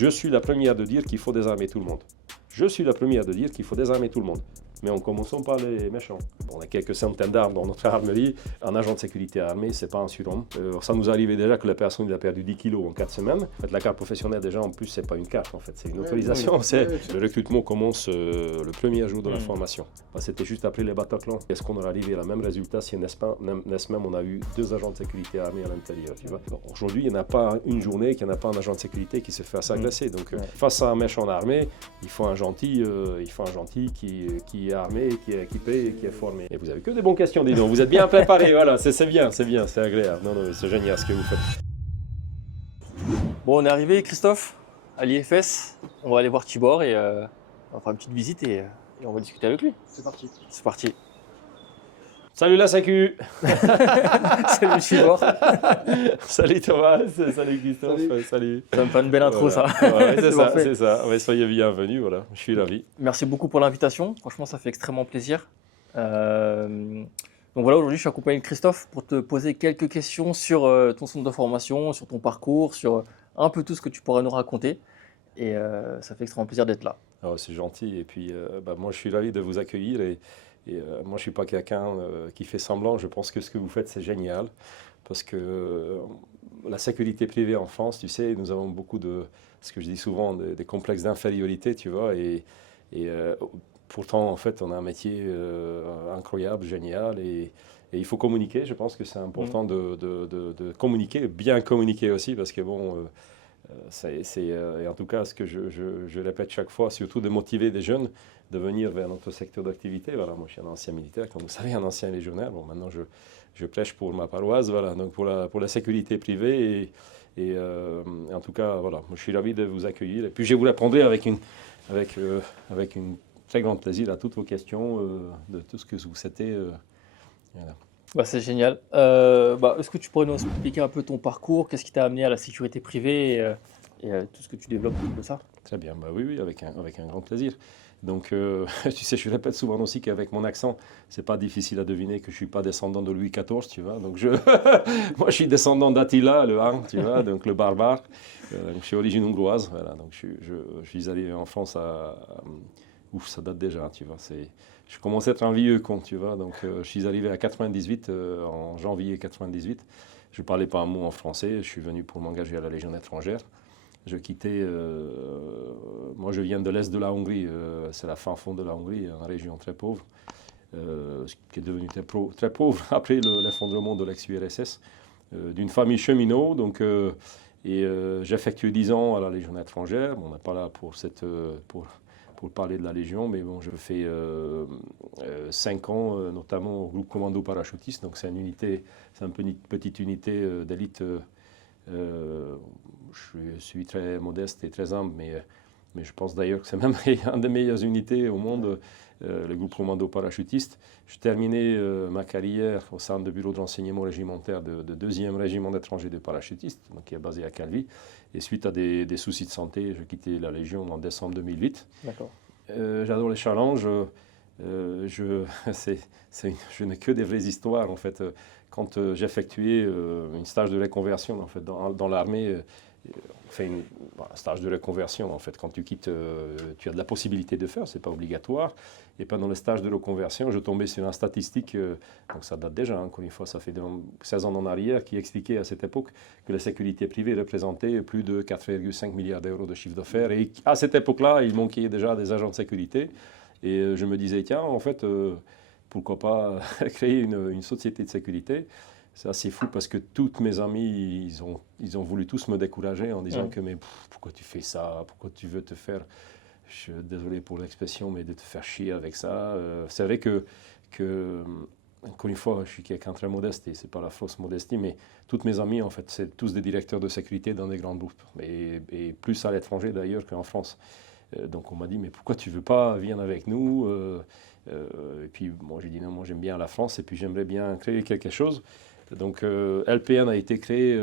Je suis la première de dire qu'il faut désarmer tout le monde. Je suis la première de dire qu'il faut désarmer tout le monde. Mais en commençant par les méchants. On a quelques centaines d'armes dans notre armerie. Un agent de sécurité armé, c'est pas un surhomme. Ça nous arrivait déjà que la personne il a perdu 10 kilos en 4 semaines. En fait, la carte professionnelle, déjà, en plus, c'est pas une carte, en fait, c'est une autorisation. Le recrutement commence le premier jour de la formation. C'était juste après les Bataclan. Est-ce qu'on aurait arrivé à la même résultat si, n'est-ce même, on a eu 2 agents de sécurité armés à l'intérieur, tu vois. Aujourd'hui, il n'y en a pas une journée qu'il n'y en a pas un agent de sécurité qui se fait agresser. Donc, face à un méchant armé, il faut un gentil, qui est armé, qui est équipé et qui est formé. Et vous avez que des bonnes questions, dis donc. Vous êtes bien préparés, voilà, c'est bien, c'est agréable. Non, c'est génial ce que vous faites. Bon, on est arrivé, Christophe, à l'IFS. On va aller voir Tibor et on va faire une petite visite et on va discuter avec lui. C'est parti. C'est parti. Salut la sécu. Salut Tibor. Salut Thomas, salut Christophe, salut. Ça me fait une belle intro, voilà. ça. Ouais, c'est ça. Ouais, soyez bienvenus, voilà. Je suis ravi. Merci beaucoup pour l'invitation. Franchement, ça fait extrêmement plaisir. Donc voilà, aujourd'hui, je suis accompagné de Christophe pour te poser quelques questions sur ton centre de formation, sur ton parcours, sur un peu tout ce que tu pourrais nous raconter. Et ça fait extrêmement plaisir d'être là. Oh, c'est gentil. Et puis, moi, je suis ravi de vous accueillir. Et moi, je ne suis pas quelqu'un qui fait semblant. Je pense que ce que vous faites, c'est génial. Parce que la sécurité privée en France, tu sais, nous avons beaucoup de, ce que je dis souvent, des complexes d'infériorité, tu vois. Et pourtant, en fait, on a un métier incroyable, génial. Et il faut communiquer. Je pense que c'est important de communiquer, bien communiquer aussi. Parce que, bon, et en tout cas, ce que je répète chaque fois, surtout de motiver des jeunes de venir vers notre secteur d'activité. Voilà, moi, je suis un ancien militaire, comme vous savez, un ancien légionnaire. Bon, maintenant, je prêche pour ma paroisse, voilà, donc pour la sécurité privée. Et en tout cas, voilà, moi, je suis ravi de vous accueillir. Et puis, je vous répondrai avec une très grande plaisir à toutes vos questions, de tout ce que vous souhaitez. Voilà. Bah, c'est génial. Est-ce que tu pourrais nous expliquer un peu ton parcours? Qu'est-ce qui t'a amené à la sécurité privée et tout ce que tu développes de ça? Très bien, bah oui, avec un grand plaisir. Donc, tu sais, je répète souvent aussi qu'avec mon accent, c'est pas difficile à deviner que je suis pas descendant de Louis XIV, tu vois. Donc, moi, je suis descendant d'Attila, le Hun, tu vois, donc le barbare. Donc, je suis d'origine hongroise, voilà. Donc, je suis allé en France ouf, ça date déjà, tu vois. Je commençais à être un vieux con, tu vois. Donc, je suis arrivé à 98, en janvier 98. Je parlais pas un mot en français. Je suis venu pour m'engager à la Légion étrangère. Je quittais, moi je viens de l'est de la Hongrie, c'est la fin fond de la Hongrie, une région très pauvre, qui est devenue très pauvre après l'effondrement de l'ex-URSS, d'une famille cheminot. Donc, j'ai effectué 10 ans à la Légion étrangère. Bon, on n'est pas là pour parler de la Légion, mais bon, je fais 5 ans, notamment au groupe commando parachutiste. Donc c'est une petite unité d'élite. Je suis très modeste et très humble, mais je pense d'ailleurs que c'est même une des meilleures unités au monde, le groupe commando parachutiste. Je terminais ma carrière au sein du bureau de renseignement régimentaire de 2e régiment d'étrangers de parachutistes, donc qui est basé à Calvi. Et suite à des soucis de santé, je quittais la Légion en décembre 2008. D'accord. J'adore les challenges. Je n'ai que des vraies histoires, en fait. Quand j'effectuais un stage de reconversion, en fait, dans l'armée, on fait un stage de reconversion, en fait. Quand tu quittes, tu as de la possibilité de faire, ce n'est pas obligatoire. Et pendant le stage de reconversion, je tombais sur une statistique, donc ça date déjà, encore une fois, ça fait 16 ans en arrière, qui expliquait à cette époque que la sécurité privée représentait plus de 4,5 milliards d'euros de chiffre d'affaires. Et à cette époque-là, il manquait déjà des agents de sécurité. Et je me disais, tiens, en fait, pourquoi pas créer une société de sécurité? C'est assez fou parce que toutes mes amies, ils ont voulu tous me décourager en disant que mais pourquoi tu fais ça? Pourquoi tu veux te faire, je suis désolé pour l'expression, mais de te faire chier avec ça. C'est vrai que, encore une fois, je suis quelqu'un de très modeste et c'est pas la fausse modestie, mais toutes mes amies, en fait, c'est tous des directeurs de sécurité dans des grands groupes, et plus à l'étranger d'ailleurs qu'en France. Donc on m'a dit, mais pourquoi tu veux pas venir avec nous? Et puis moi j'ai dit non, moi j'aime bien la France et puis j'aimerais bien créer quelque chose. Donc LPN a été créé,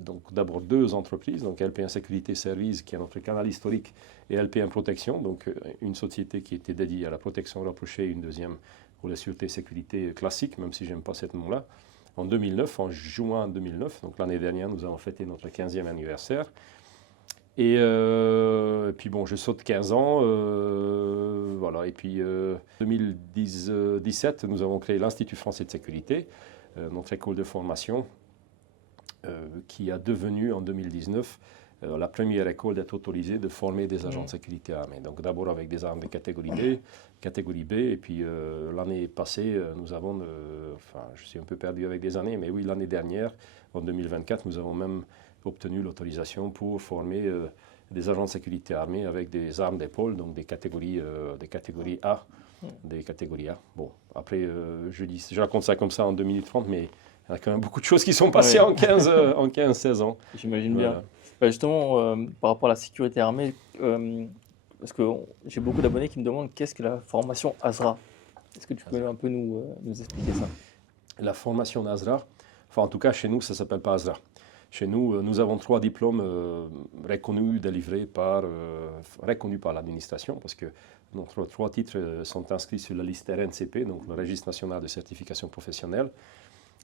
donc d'abord 2 entreprises, donc LPN Sécurité Services qui est notre canal historique et LPN Protection, donc une société qui était dédiée à la protection rapprochée, une deuxième pour la sûreté et sécurité classique, même si j'aime pas ce nom-là. En 2009, en juin 2009, donc l'année dernière, nous avons fêté notre 15e anniversaire. Et puis bon, je saute 15 ans, voilà. Et puis 2017, nous avons créé l'Institut français de sécurité, notre école de formation, qui a devenu en 2019 la première école d'être autorisée de former des agents de sécurité armés. Donc d'abord avec des armes de catégorie D, catégorie B, et puis l'année passée, nous avons, enfin je suis un peu perdu avec des années, mais oui, l'année dernière, en 2024, nous avons même obtenu l'autorisation pour former des agents de sécurité armés avec des armes d'épaule, donc des catégories A. Des catégories A. Bon, après, je raconte ça comme ça en 2 minutes 30, mais il y a quand même beaucoup de choses qui sont passées en 15-16 ans. J'imagine Voilà. bien. Justement, par rapport à la sécurité armée, parce que j'ai beaucoup d'abonnés qui me demandent qu'est-ce que la formation ASRA. Est-ce que tu peux un peu nous expliquer ça? La formation d'ASRA, enfin en tout cas chez nous, ça ne s'appelle pas ASRA. Chez nous, nous avons 3 diplômes reconnus, délivrés reconnus par l'administration, parce que nos 3 titres sont inscrits sur la liste RNCP, donc le Registre national de certification professionnelle.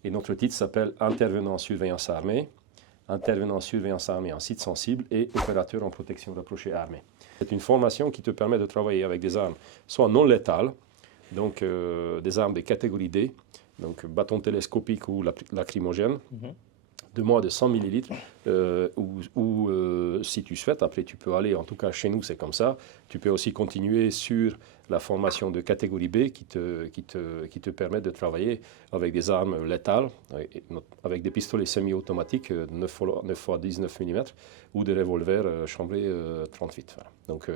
Et notre titre s'appelle Intervenant en surveillance armée, intervenant en surveillance armée en site sensible et opérateur en protection rapprochée armée. C'est une formation qui te permet de travailler avec des armes soit non létales, donc des armes de catégorie D, donc bâton télescopique ou lacrymogène, de moins de 100 millilitres, ou si tu souhaites, après tu peux aller, en tout cas chez nous c'est comme ça, tu peux aussi continuer sur la formation de catégorie B qui te permet de travailler avec des armes létales, avec des pistolets semi-automatiques 9 x 19 mm ou des revolvers chambrés 38. Voilà. Donc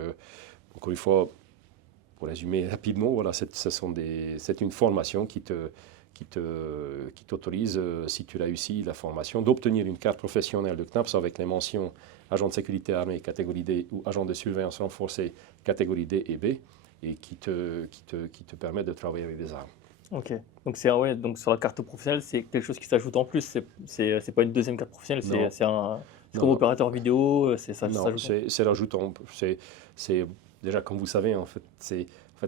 encore une fois, pour résumer rapidement, voilà, c'est une formation qui t'autorise, si tu réussis la formation, d'obtenir une carte professionnelle de CNAPS avec les mentions agent de sécurité armée catégorie D ou agent de surveillance renforcée catégorie D et B, et qui te permet de travailler avec des armes. Ok, donc donc sur la carte professionnelle, c'est quelque chose qui s'ajoute en plus, c'est pas une deuxième carte professionnelle, c'est comme opérateur vidéo, ça Non, s'ajoute. c'est rajoutant. C'est déjà, comme vous savez, en fait,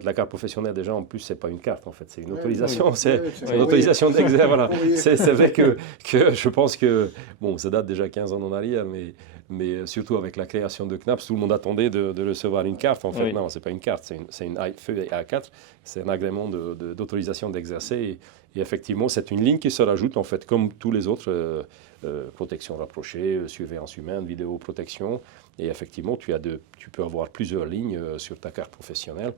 la carte professionnelle, déjà, en plus, c'est pas une carte, en fait, c'est une autorisation. C'est une autorisation d'exercice. Voilà. C'est vrai que je pense que, bon, ça date déjà 15 ans en arrière, mais surtout avec la création de CNAPS, tout le monde attendait de recevoir une carte. En fait, Oui. non, c'est pas une carte, c'est une feuille A4, c'est un agrément d'autorisation d'exercer. Et effectivement, c'est une ligne qui se rajoute, en fait, comme tous les autres, protection rapprochée, surveillance humaine, vidéoprotection. Et effectivement, tu peux avoir plusieurs lignes sur ta carte professionnelle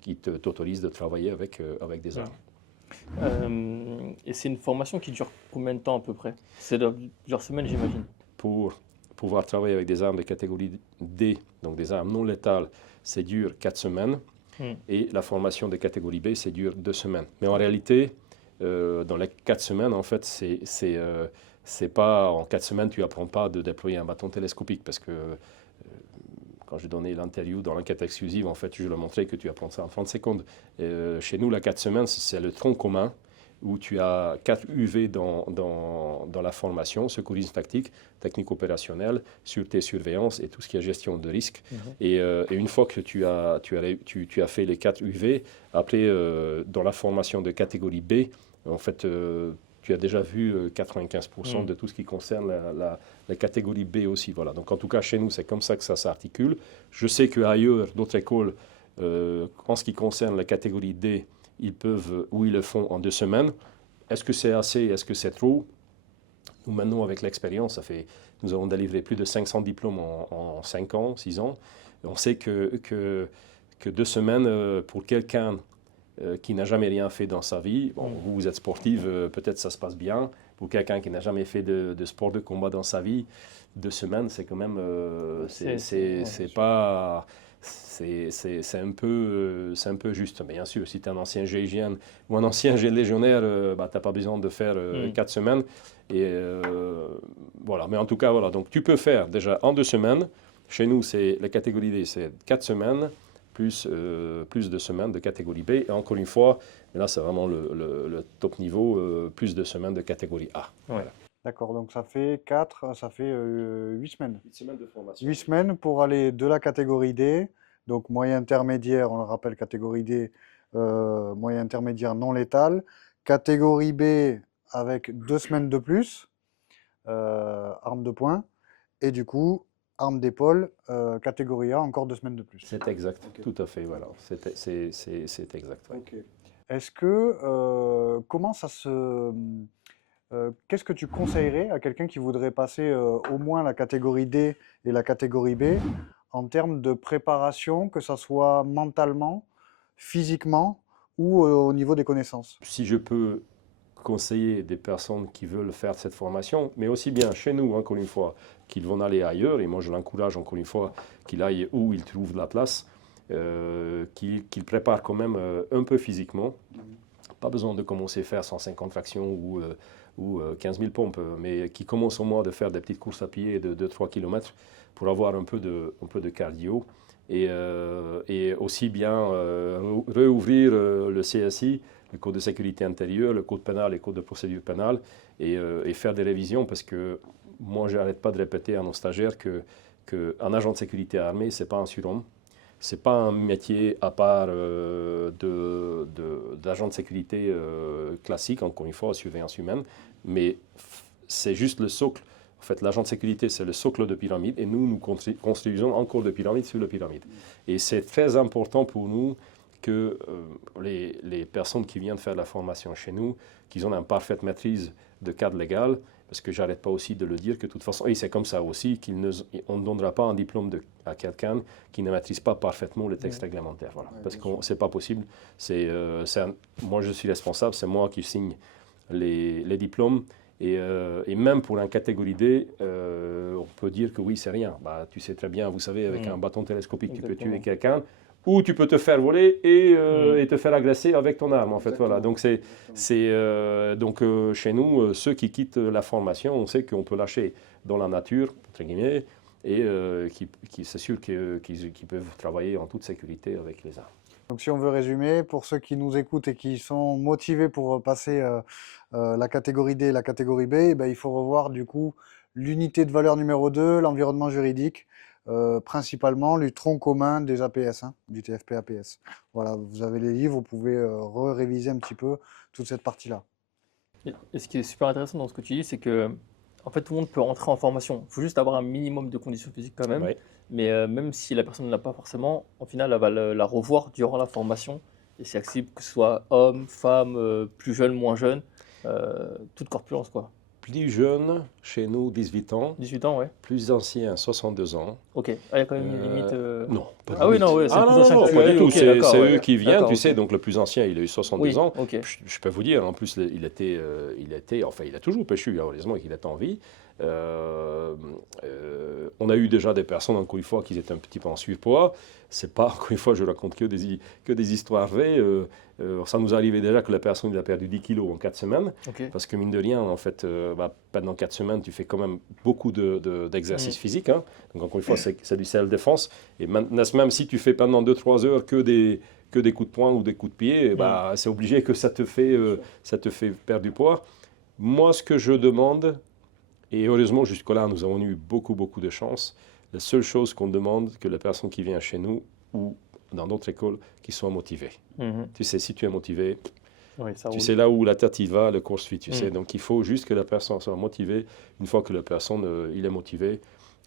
qui t'autorisent de travailler avec des armes. Et c'est une formation qui dure combien de temps à peu près? C'est plusieurs semaines, j'imagine. Pour pouvoir travailler avec des armes de catégorie D, donc des armes non létales, c'est dure 4 semaines. Et la formation de catégorie B, c'est dure 2 semaines. Mais en réalité, dans les 4 semaines, en fait, c'est pas en 4 semaines, tu apprends pas de déployer un bâton télescopique, parce que quand j'ai donné l'interview dans l'enquête exclusive, en fait, je leur montrais que tu apprends ça en 30 secondes. Chez nous, la 4 semaines, c'est le tronc commun où tu as 4 UV dans la formation, secourisme tactique, technique opérationnelle, sûreté, surveillance et tout ce qui est gestion de risque. Et une fois que tu as fait les 4 UV, après, dans la formation de catégorie B, en fait, tu as déjà vu 95% de tout ce qui concerne la catégorie B aussi. Voilà. Donc en tout cas, chez nous, c'est comme ça que ça s'articule. Je sais qu'ailleurs, d'autres écoles, en ce qui concerne la catégorie D, ils le font en 2 semaines. Est-ce que c'est assez? Est-ce que c'est trop? Nous, maintenant, avec l'expérience, nous avons délivré plus de 500 diplômes en 5 ans, 6 ans. On sait que 2 semaines, pour quelqu'un qui n'a jamais rien fait dans sa vie, bon, vous êtes sportive, peut-être ça se passe bien. Pour quelqu'un qui n'a jamais fait de sport de combat dans sa vie, 2 semaines, c'est quand même, c'est pas... C'est un peu juste. Bien sûr, si tu es un ancien GIGN ou un ancien légionnaire, tu n'as pas besoin de faire 4 semaines. Et voilà. Mais en tout cas, voilà. Donc, tu peux faire déjà en 2 semaines. Chez nous, la catégorie D, c'est 4 semaines, plus de semaines de catégorie B. Et encore une fois, là, c'est vraiment le top niveau, plus de semaines de catégorie A. Voilà. D'accord, donc ça fait 8 semaines. 8 semaines de formation. 8 semaines pour aller de la catégorie D, donc moyen intermédiaire, on le rappelle, catégorie D, moyen intermédiaire non létal. Catégorie B avec 2 semaines de plus, arme de poing. Et du coup, arme d'épaule, catégorie A, encore 2 semaines de plus. C'est exact, Ok. tout à fait, voilà. C'est exact. Ouais. Ok. Est-ce que, comment ça se... qu'est-ce que tu conseillerais à quelqu'un qui voudrait passer au moins la catégorie D et la catégorie B en termes de préparation, que ça soit mentalement, physiquement ou au niveau des connaissances? Si je peux conseiller des personnes qui veulent faire cette formation, mais aussi bien chez nous, encore une fois, qu'ils vont aller ailleurs, et moi je l'encourage encore une fois qu'il aille où il trouve de la place, qu'il prépare quand même un peu physiquement. Pas besoin de commencer à faire 150 tractions ou 15 000 pompes, mais qui commence au moins de faire des petites courses à pied de 2-3 km pour avoir un peu de cardio. Et aussi bien réouvrir le CSI, le code de sécurité intérieure, le code pénal, les codes de procédure pénale, et faire des révisions, parce que moi, je n'arrête pas de répéter à nos stagiaires qu'un agent de sécurité armée, ce n'est pas un surhomme. Ce n'est pas un métier à part d'agent de sécurité classique, encore une fois, surveillance humaine, mais c'est juste le socle. En fait, l'agent de sécurité, c'est le socle de pyramide, et nous construisons encore de pyramide sur la pyramide. Et c'est très important pour nous que les personnes qui viennent faire la formation chez nous, qu'ils ont une parfaite maîtrise de cadre légal, parce que j'arrête pas aussi de le dire que de toute façon, et c'est comme ça aussi, on ne donnera pas un diplôme à quelqu'un qui ne maîtrise pas parfaitement le texte réglementaire. Voilà. Parce que ce n'est pas possible. Moi, je suis responsable, c'est moi qui signe les diplômes. Et même pour un catégorie D, on peut dire que oui, c'est rien. Bah, tu sais très bien, vous savez, avec un bâton télescopique, tu peux tuer quelqu'un, ou tu peux te faire voler et te faire agresser avec ton arme. En fait, voilà. Donc, chez nous, ceux qui quittent la formation, on sait qu'on peut lâcher dans la nature, entre guillemets, et c'est sûr qu'ils peuvent travailler en toute sécurité avec les armes. Donc si on veut résumer, pour ceux qui nous écoutent et qui sont motivés pour passer la catégorie D et la catégorie B, eh ben, il faut revoir du coup l'unité de valeur numéro 2, l'environnement juridique, principalement le tronc commun des APS, hein, du TFP APS. Voilà, vous avez les livres, vous pouvez réviser un petit peu toute cette partie-là. Et ce qui est super intéressant dans ce que tu dis, c'est que en fait, tout le monde peut rentrer en formation. Il faut juste avoir un minimum de conditions physiques quand même. Ouais. Mais même si la personne ne l'a pas forcément, au final, elle va la revoir durant la formation. Et c'est accessible que ce soit homme, femme, plus jeune, moins jeune, toute corpulence, quoi. Plus jeune, chez nous, 18 ans. 18 ans, ouais. Plus ancien, 62 ans. Ok. Ah, il y a quand même une limite. Non, pas de Ah oui, limite. non, ouais, c'est Ah le plus non, ancien non, que tu pas as du eu. tout. Ok, C'est d'accord, eux ouais. qui viennent, D'accord, tu sais. ok. Donc le plus ancien, il a eu 62 Oui, ans. ok. Je peux vous dire, en plus, enfin, il a toujours péchu, heureusement qu'il est en vie. On a eu déjà des personnes, encore une fois, qui étaient un petit peu en surpoids. C'est pas, encore une fois, je raconte que des histoires vraies. Ça nous arrivait déjà que la personne il a perdu 10 kilos en 4 semaines. Ok. Parce que mine de rien, en fait, pendant 4 semaines, tu fais quand même beaucoup d'exercices physiques. Hein. Donc encore une fois, c'est du self-défense. Et même si tu fais pendant 2-3 heures que des coups de poing ou des coups de pied, c'est obligé que ça te fait perdre du poids. Moi, ce que je demande, et heureusement jusque-là, nous avons eu beaucoup de chance, la seule chose qu'on demande, que la personne qui vient chez nous ou dans d'autres écoles, qui soit motivée. Tu sais, si tu es motivé, Oui, ça tu roule. sais là où la tête y va, le corps suit, tu sais. Donc il faut juste que la personne soit motivée. Une fois que la personne il est motivé,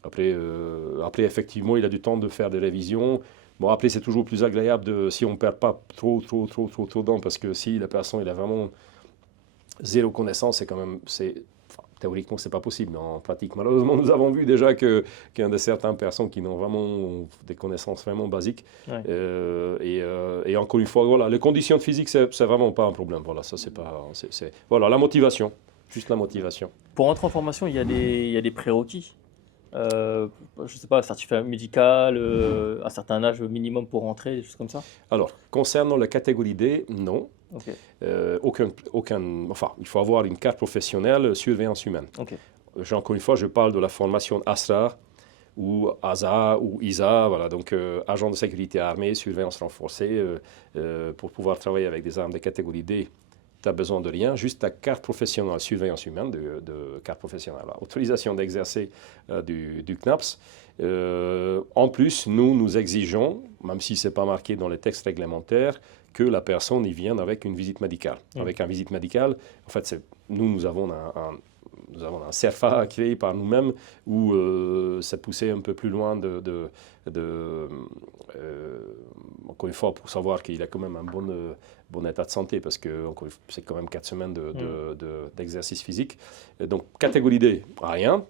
après effectivement, il a du temps de faire des révisions. Bon, après, c'est toujours plus agréable si on ne perd pas trop de temps, parce que si la personne il a vraiment zéro connaissance, c'est quand même... Théoriquement, ce n'est pas possible, mais en pratique, malheureusement, nous avons vu déjà qu'il y a de certaines personnes qui n'ont vraiment des connaissances vraiment basiques. Ouais. Et encore une fois, voilà, les conditions physiques, c'est vraiment pas un problème. Voilà, ça, c'est pas... Voilà, la motivation, juste la motivation. Pour entrer en formation, il y a des prérequis. Je ne sais pas, certificat médical, un certain âge minimum pour rentrer, des choses comme ça. Alors, concernant la catégorie D, non. Ok. Enfin, il faut avoir une carte professionnelle surveillance humaine. Ok. Encore une fois, je parle de la formation ASRA ou ASA ou ISA, voilà, donc agent de sécurité armée, surveillance renforcée, pour pouvoir travailler avec des armes de catégorie D. Tu n'as besoin de rien, juste ta carte professionnelle, surveillance humaine, de carte professionnelle, autorisation d'exercer du CNAPS. En plus, nous exigeons, même si ce n'est pas marqué dans les textes réglementaires, que la personne y vienne avec une visite médicale. Avec une visite médicale, en fait, nous avons nous avons un CERFA créé par nous-mêmes où c'est poussé un peu plus loin encore une fois, pour savoir qu'il a quand même un bon état de santé, parce que c'est quand même 4 semaines d'exercice physique. Et donc, catégorie D, rien,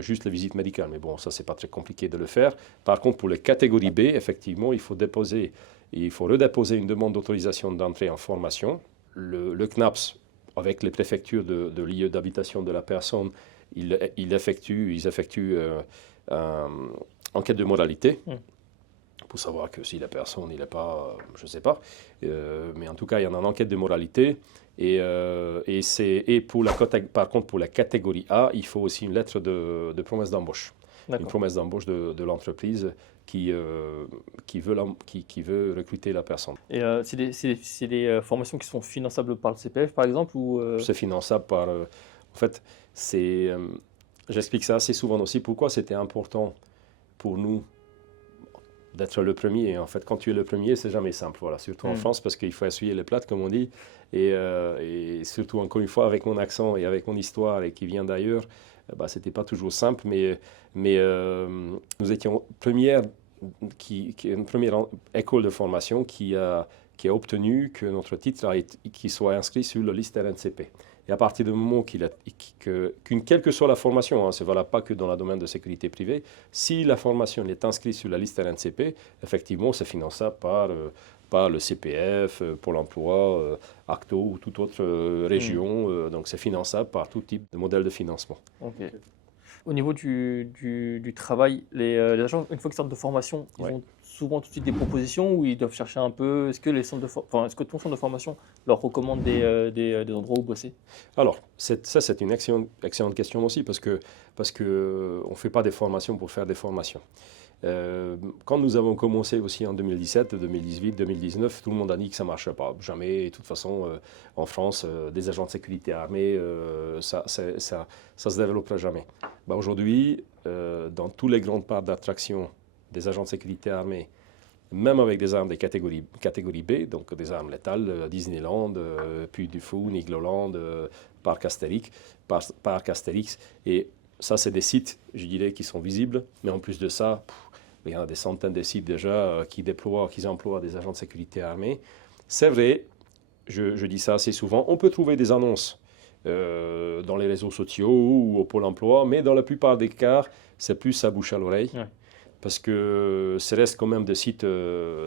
juste la visite médicale. Mais bon, ça, c'est pas très compliqué de le faire. Par contre, pour les catégories B, effectivement, il faut redéposer une demande d'autorisation d'entrée en formation. Le CNAPS, avec les préfectures de lieu d'habitation de la personne, ils effectuent une enquête de moralité pour savoir que si la personne, il n'est pas, je ne sais pas, mais en tout cas, il y en a une enquête de moralité. Par contre, pour la catégorie A, il faut aussi une lettre de promesse d'embauche. Une promesse d'embauche de l'entreprise qui veut recruter la personne. Et c'est des formations qui sont finançables par le CPF, par exemple ou C'est finançable par... en fait, j'explique ça assez souvent aussi. Pourquoi c'était important pour nous d'être le premier. En fait, quand tu es le premier, c'est jamais simple. Voilà. Surtout en France, parce qu'il faut essuyer les plâtres, comme on dit. Et surtout, encore une fois, avec mon accent et avec mon histoire et qui vient d'ailleurs, c'était pas toujours simple. Mais nous étions une première école de formation qui a obtenu que notre titre qui soit inscrit sur la liste RNCP. Et à partir du moment quelle que soit la formation, ça ne valable pas que dans le domaine de sécurité privée, si la formation est inscrite sur la liste RNCP, effectivement, c'est finançable par le CPF, Pôle emploi, Acto ou toute autre région. Donc c'est finançable par tout type de modèle de financement. Okay. Au niveau du travail, les agents, une fois qu'ils sortent de formation, ils ont souvent tout de suite des propositions où ils doivent chercher un peu. Est-ce que est-ce que ton centre de formation leur recommande des endroits où bosser? Alors, c'est une excellente question aussi parce que on ne fait pas des formations pour faire des formations. Quand nous avons commencé aussi en 2017, 2018, 2019, tout le monde a dit que ça ne marchait pas. Jamais, de toute façon, en France, des agents de sécurité armés, ça se développera jamais. Aujourd'hui, dans toutes les grandes parts d'attraction des agents de sécurité armés, même avec des armes des catégories B, donc des armes létales, Disneyland, Puy du Fou, Nigloland, Parc Astérix, et ça, c'est des sites, je dirais, qui sont visibles, mais en plus de ça, il y en a des centaines de sites déjà qui emploient des agents de sécurité armés. C'est vrai, je dis ça assez souvent, on peut trouver des annonces dans les réseaux sociaux ou au Pôle emploi, mais dans la plupart des cas, c'est plus à bouche à l'oreille. Ouais. Parce que ça reste quand même des sites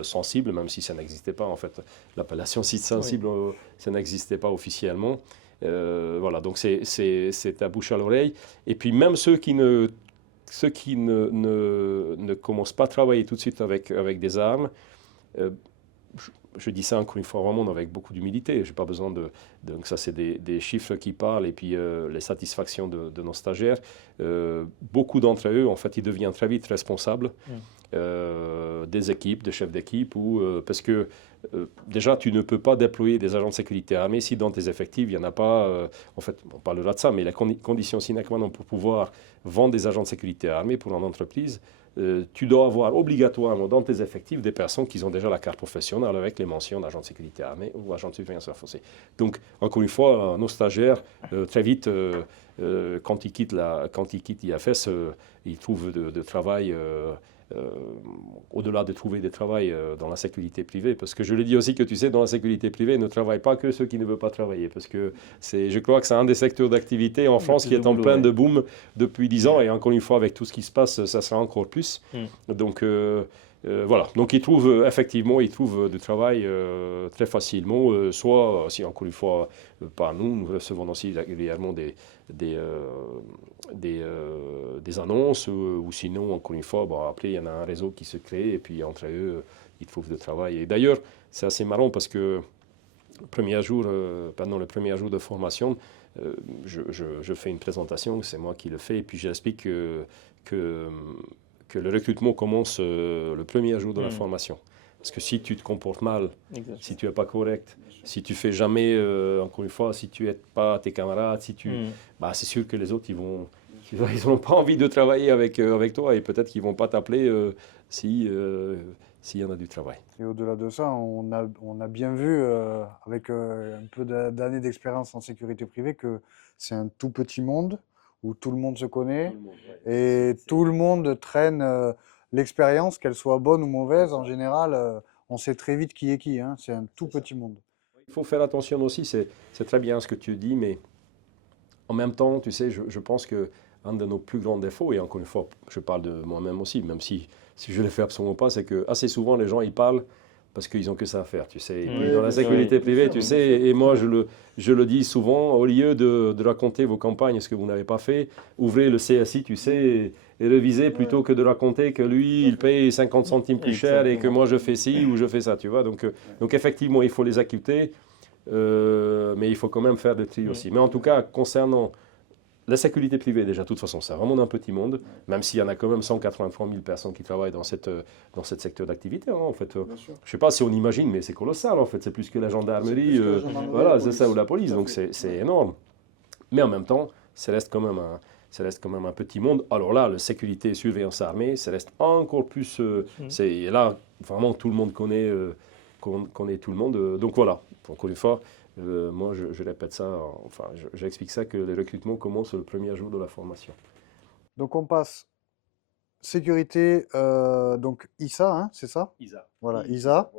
sensibles, même si ça n'existait pas en fait. L'appellation site sensible, ça n'existait pas officiellement. Voilà, donc c'est à bouche à l'oreille. Et puis même ceux qui ne commencent pas à travailler tout de suite avec des armes, je dis ça encore une fois vraiment avec beaucoup d'humilité. J'ai pas besoin donc ça c'est des chiffres qui parlent et puis les satisfactions de nos stagiaires. Beaucoup d'entre eux, en fait, ils deviennent très vite responsables des équipes, des chefs d'équipe, parce que déjà tu ne peux pas déployer des agents de sécurité armés si dans tes effectifs il n'y en a pas. En fait, on parlera de ça, mais la condition sine qua non pour pouvoir vendre des agents de sécurité armés pour une entreprise. Tu dois avoir obligatoirement dans tes effectifs des personnes qui ont déjà la carte professionnelle avec les mentions d'agent de sécurité armée ou agent de surveillance renforcée. Donc, encore une fois, nos stagiaires, très vite, quand ils quittent l'IFS, ils trouvent de travail, au-delà de trouver des travail dans la sécurité privée. Parce que je le dis aussi que tu sais, dans la sécurité privée, ne travaillent pas que ceux qui ne veulent pas travailler. Parce que je crois que c'est un des secteurs d'activité en France qui est en plein de boom depuis 10 ans. Et encore une fois, avec tout ce qui se passe, ça sera encore plus. Donc, voilà. Donc, ils trouvent du travail très facilement. Soit, si encore une fois, par nous recevons aussi régulièrement des annonces ou sinon, encore une fois, après, il y en a un réseau qui se crée et puis entre eux, ils trouvent du travail. Et d'ailleurs, c'est assez marrant parce que pendant le premier jour de formation, je fais une présentation, c'est moi qui le fais, et puis j'explique que le recrutement commence le premier jour de la formation. Parce que si tu te comportes mal, si tu n'es pas correct, si tu fais jamais, encore une fois, si tu n'aides pas tes camarades, c'est sûr que les autres, ils vont Ils n'ont pas envie de travailler avec toi et peut-être qu'ils ne vont pas t'appeler s'il y en a du travail. Et au-delà de ça, on a bien vu, avec un peu d'années d'expérience en sécurité privée, que c'est un tout petit monde où tout le monde se connaît et tout le monde traîne l'expérience, qu'elle soit bonne ou mauvaise. En général, on sait très vite qui est qui, hein. C'est un tout petit monde. Il faut faire attention aussi, c'est très bien ce que tu dis, mais en même temps, tu sais, je pense que un de nos plus grands défauts, et encore une fois, je parle de moi-même aussi, même si je ne le fais absolument pas, c'est que assez souvent, les gens, ils parlent parce qu'ils n'ont que ça à faire, tu sais. Et puis, Oui, dans la bien sûr, sécurité bien privée, sûr, tu bien sais, sûr. et moi, je le dis souvent, au lieu de raconter vos campagnes, ce que vous n'avez pas fait, ouvrez le CSI, tu sais, et révisez plutôt que de raconter que lui, il paye 50 centimes plus cher et que Exactement. moi, je fais ci ou je fais ça, tu vois. Donc effectivement, il faut les acquitter, mais il faut quand même faire des tri aussi. Mais en tout cas, concernant la sécurité privée, déjà, de toute façon, c'est vraiment un petit monde, même s'il y en a quand même 183 000 personnes qui travaillent dans cette secteur d'activité. Hein, en fait, je ne sais pas si on imagine, mais c'est colossal, en fait. C'est plus que la gendarmerie, voilà, c'est ça, ou la police. Donc, c'est énorme. Mais en même temps, ça reste quand même un petit monde. Alors là, la sécurité et surveillance armée, ça reste encore plus... et là, vraiment, tout le monde connaît tout le monde. Donc voilà, encore une fois, moi, je répète ça, enfin, j'explique ça que les recrutements commencent le premier jour de la formation. Donc on passe sécurité, donc ISA, hein, c'est ça? ISA. Voilà, ISA,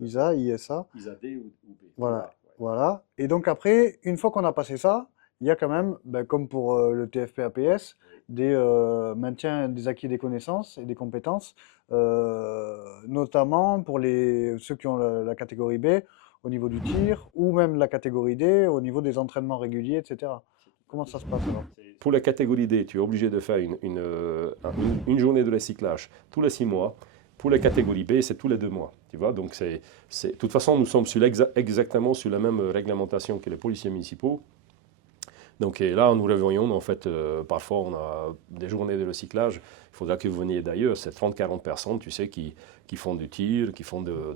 ISA, ISA. ISA D ou B. Voilà, voilà. Et donc après, une fois qu'on a passé ça, il y a quand même, ben, comme pour le TFP-APS, des maintien des acquis des connaissances et des compétences, notamment pour ceux qui ont la catégorie B au niveau du tir, ou même la catégorie D au niveau des entraînements réguliers, etc. Comment ça se passe alors? Pour la catégorie D, tu es obligé de faire une journée de recyclage tous les 6 mois. Pour la catégorie B, c'est tous les 2 mois. Tu vois, donc de toute façon, nous sommes exactement sur la même réglementation que les policiers municipaux. Donc et là, nous revoyons, en fait, parfois on a des journées de recyclage. Il faudra que vous veniez d'ailleurs, c'est 30-40 personnes, tu sais, qui font du tir, qui font de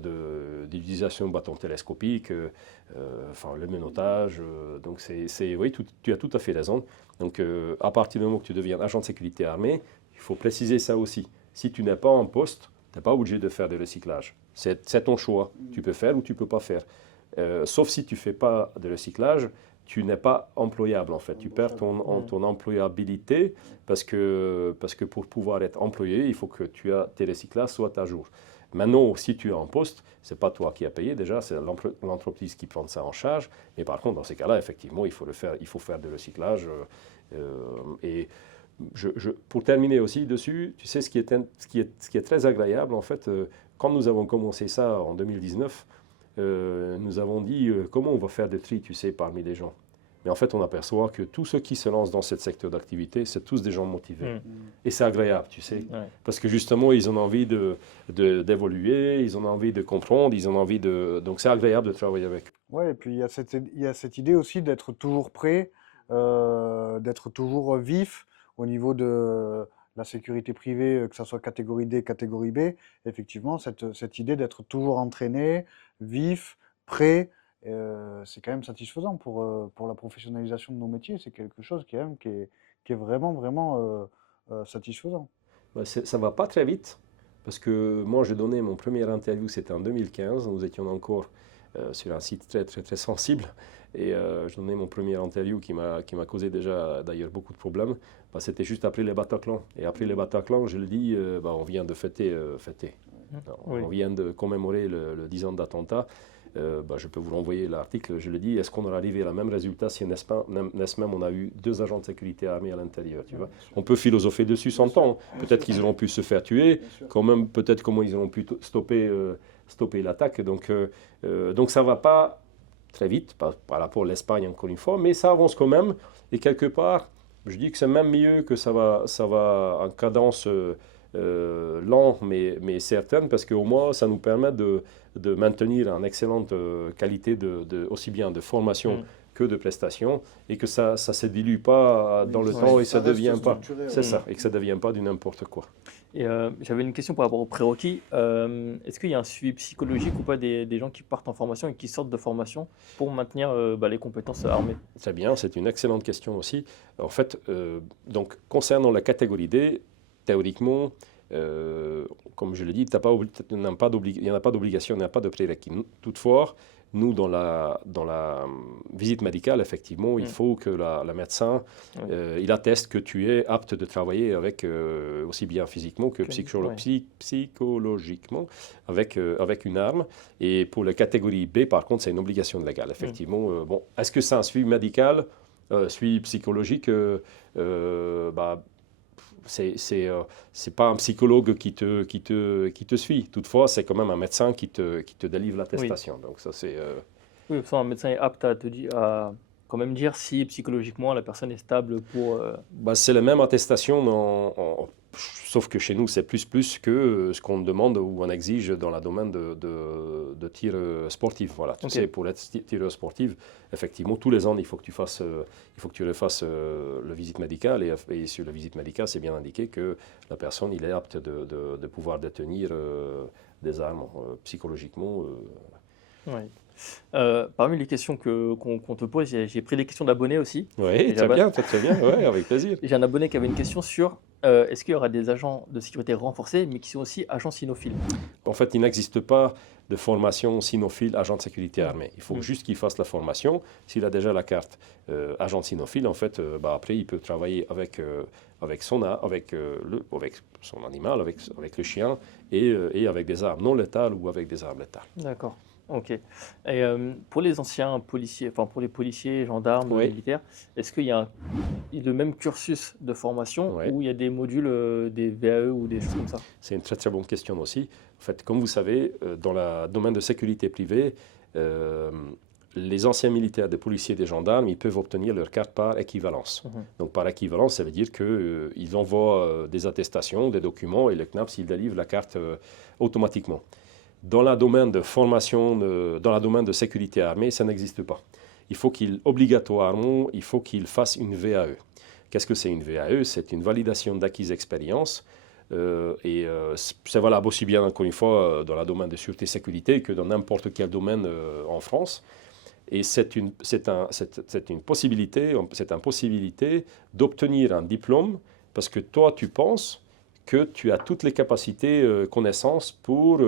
l'utilisation de bâtons télescopiques, enfin le menottage. Donc oui, tu as tout à fait raison. Donc à partir du moment que tu deviens agent de sécurité armée, il faut préciser ça aussi. Si tu n'es pas en poste, tu n'es pas obligé de faire de recyclage. C'est ton choix. Tu peux faire ou tu ne peux pas faire. Sauf si tu ne fais pas de recyclage, tu n'es pas employable en fait. Tu perds ton employabilité parce que pour pouvoir être employé, il faut que tes recyclages soient à jour. Maintenant, si tu es en poste, ce n'est pas toi qui as payé déjà, c'est l'entreprise qui prend ça en charge. Mais par contre, dans ces cas-là, effectivement, il faut faire de recyclage. Et pour terminer aussi dessus, tu sais, ce qui est très agréable en fait, quand nous avons commencé ça en 2019, nous avons dit comment on va faire des tri, tu sais, parmi les gens. Mais en fait, on aperçoit que tous ceux qui se lancent dans ce secteur d'activité, c'est tous des gens motivés. Et c'est agréable, tu sais, parce que justement, ils ont envie d'évoluer, ils ont envie de comprendre, ils ont envie de... Donc c'est agréable de travailler avec. Ouais, et puis il y a cette idée aussi d'être toujours prêt, d'être toujours vif au niveau de la sécurité privée, que ce soit catégorie D, catégorie B. Effectivement, cette idée d'être toujours entraîné, vif, prêt, c'est quand même satisfaisant pour la professionnalisation de nos métiers. C'est quelque chose qui est vraiment, vraiment satisfaisant. Bah, ça ne va pas très vite, parce que moi, j'ai donné mon premier interview, c'était en 2015. Nous étions encore sur un site très, très, très sensible. Et je donnais mon premier interview qui m'a causé déjà d'ailleurs beaucoup de problèmes. Bah, c'était juste après les Bataclan. Et après les Bataclan, je le dis, on vient de fêter. On vient de commémorer le 10 ans d'attentat. Je peux vous renvoyer l'article, je le dis, est-ce qu'on aurait arrivé à la même résultat si n'est-ce même on a eu 2 agents de sécurité armés à l'intérieur, tu vois. On peut philosopher dessus 100 ans. Peut-être qu'ils auront pu se faire tuer, quand même, peut-être comment ils auront pu stopper l'attaque. Donc ça ne va pas très vite par rapport à l'Espagne, encore une fois, mais ça avance quand même. Et quelque part, je dis que c'est même mieux que ça va en cadence lent, mais certaine, parce qu'au moins, ça nous permet de maintenir une excellente qualité aussi bien de formation que de prestations, et que ça ne se dilue pas dans le temps et ça devient pas, c'est ça, et que ça ne devient pas du n'importe quoi. Et j'avais une question par rapport aux prérequis. Est-ce qu'il y a un suivi psychologique ou pas des gens qui partent en formation et qui sortent de formation pour maintenir les compétences armées? Très bien, c'est une excellente question aussi. En fait, donc, concernant la catégorie D, théoriquement, comme je l'ai dit, il n'y en a pas d'obligation, il n'y a pas de prérequis. Toutefois, nous, dans la visite médicale, effectivement, il faut que le médecin il atteste que tu es apte de travailler avec, aussi bien physiquement que psychologiquement, avec une arme. Et pour la catégorie B, par contre, c'est une obligation légale. Effectivement, bon, est-ce que c'est un suivi médical, suivi psychologique c'est pas un psychologue qui te suit. Toutefois, c'est quand même un médecin qui te délivre l'attestation. Donc ça, c'est... Oui, de toute façon, un médecin est apte à quand même dire si psychologiquement la personne est stable pour... c'est la même attestation, sauf que chez nous, c'est plus que ce qu'on demande ou on exige dans le domaine de tir sportif. Voilà, tu sais, pour être tireur sportif, effectivement, tous les ans, il faut que tu refasses la visite médicale. Et sur la visite médicale, c'est bien indiqué que la personne il est apte de pouvoir détenir des armes psychologiquement. Oui. Parmi les questions qu'on te pose, j'ai pris les questions d'abonnés aussi. Oui, très bien, ouais, avec plaisir. J'ai un abonné qui avait une question sur est-ce qu'il y aura des agents de sécurité renforcés, mais qui sont aussi agents cynophiles? En fait, il n'existe pas de formation cynophile agent de sécurité armée. Il faut juste qu'il fasse la formation. S'il a déjà la carte agent cynophile, en fait, après, il peut travailler avec son animal, avec le chien, et avec des armes non létales ou avec des armes létales. D'accord. Ok. Et pour les anciens policiers, enfin pour les policiers, gendarmes, militaires, est-ce qu'il y a le même cursus de formation ou il y a des modules, des VAE ou des choses comme ça? C'est une très très bonne question aussi. En fait, comme vous savez, dans le domaine de sécurité privée, les anciens militaires, des policiers, des gendarmes, ils peuvent obtenir leur carte par équivalence. Donc par équivalence, ça veut dire qu'ils envoient des attestations, des documents, et le CNAPS, il délivre la carte automatiquement. Dans le domaine de formation, dans le domaine de sécurité armée, ça n'existe pas. Obligatoirement, il faut qu'il fasse une VAE. Qu'est-ce que c'est une VAE? C'est une validation d'acquis expérience. C'est valable aussi bien, encore une fois, dans le domaine de sûreté et sécurité que dans n'importe quel domaine en France. Et c'est une possibilité d'obtenir un diplôme parce que toi, tu penses que tu as toutes les capacités, connaissances pour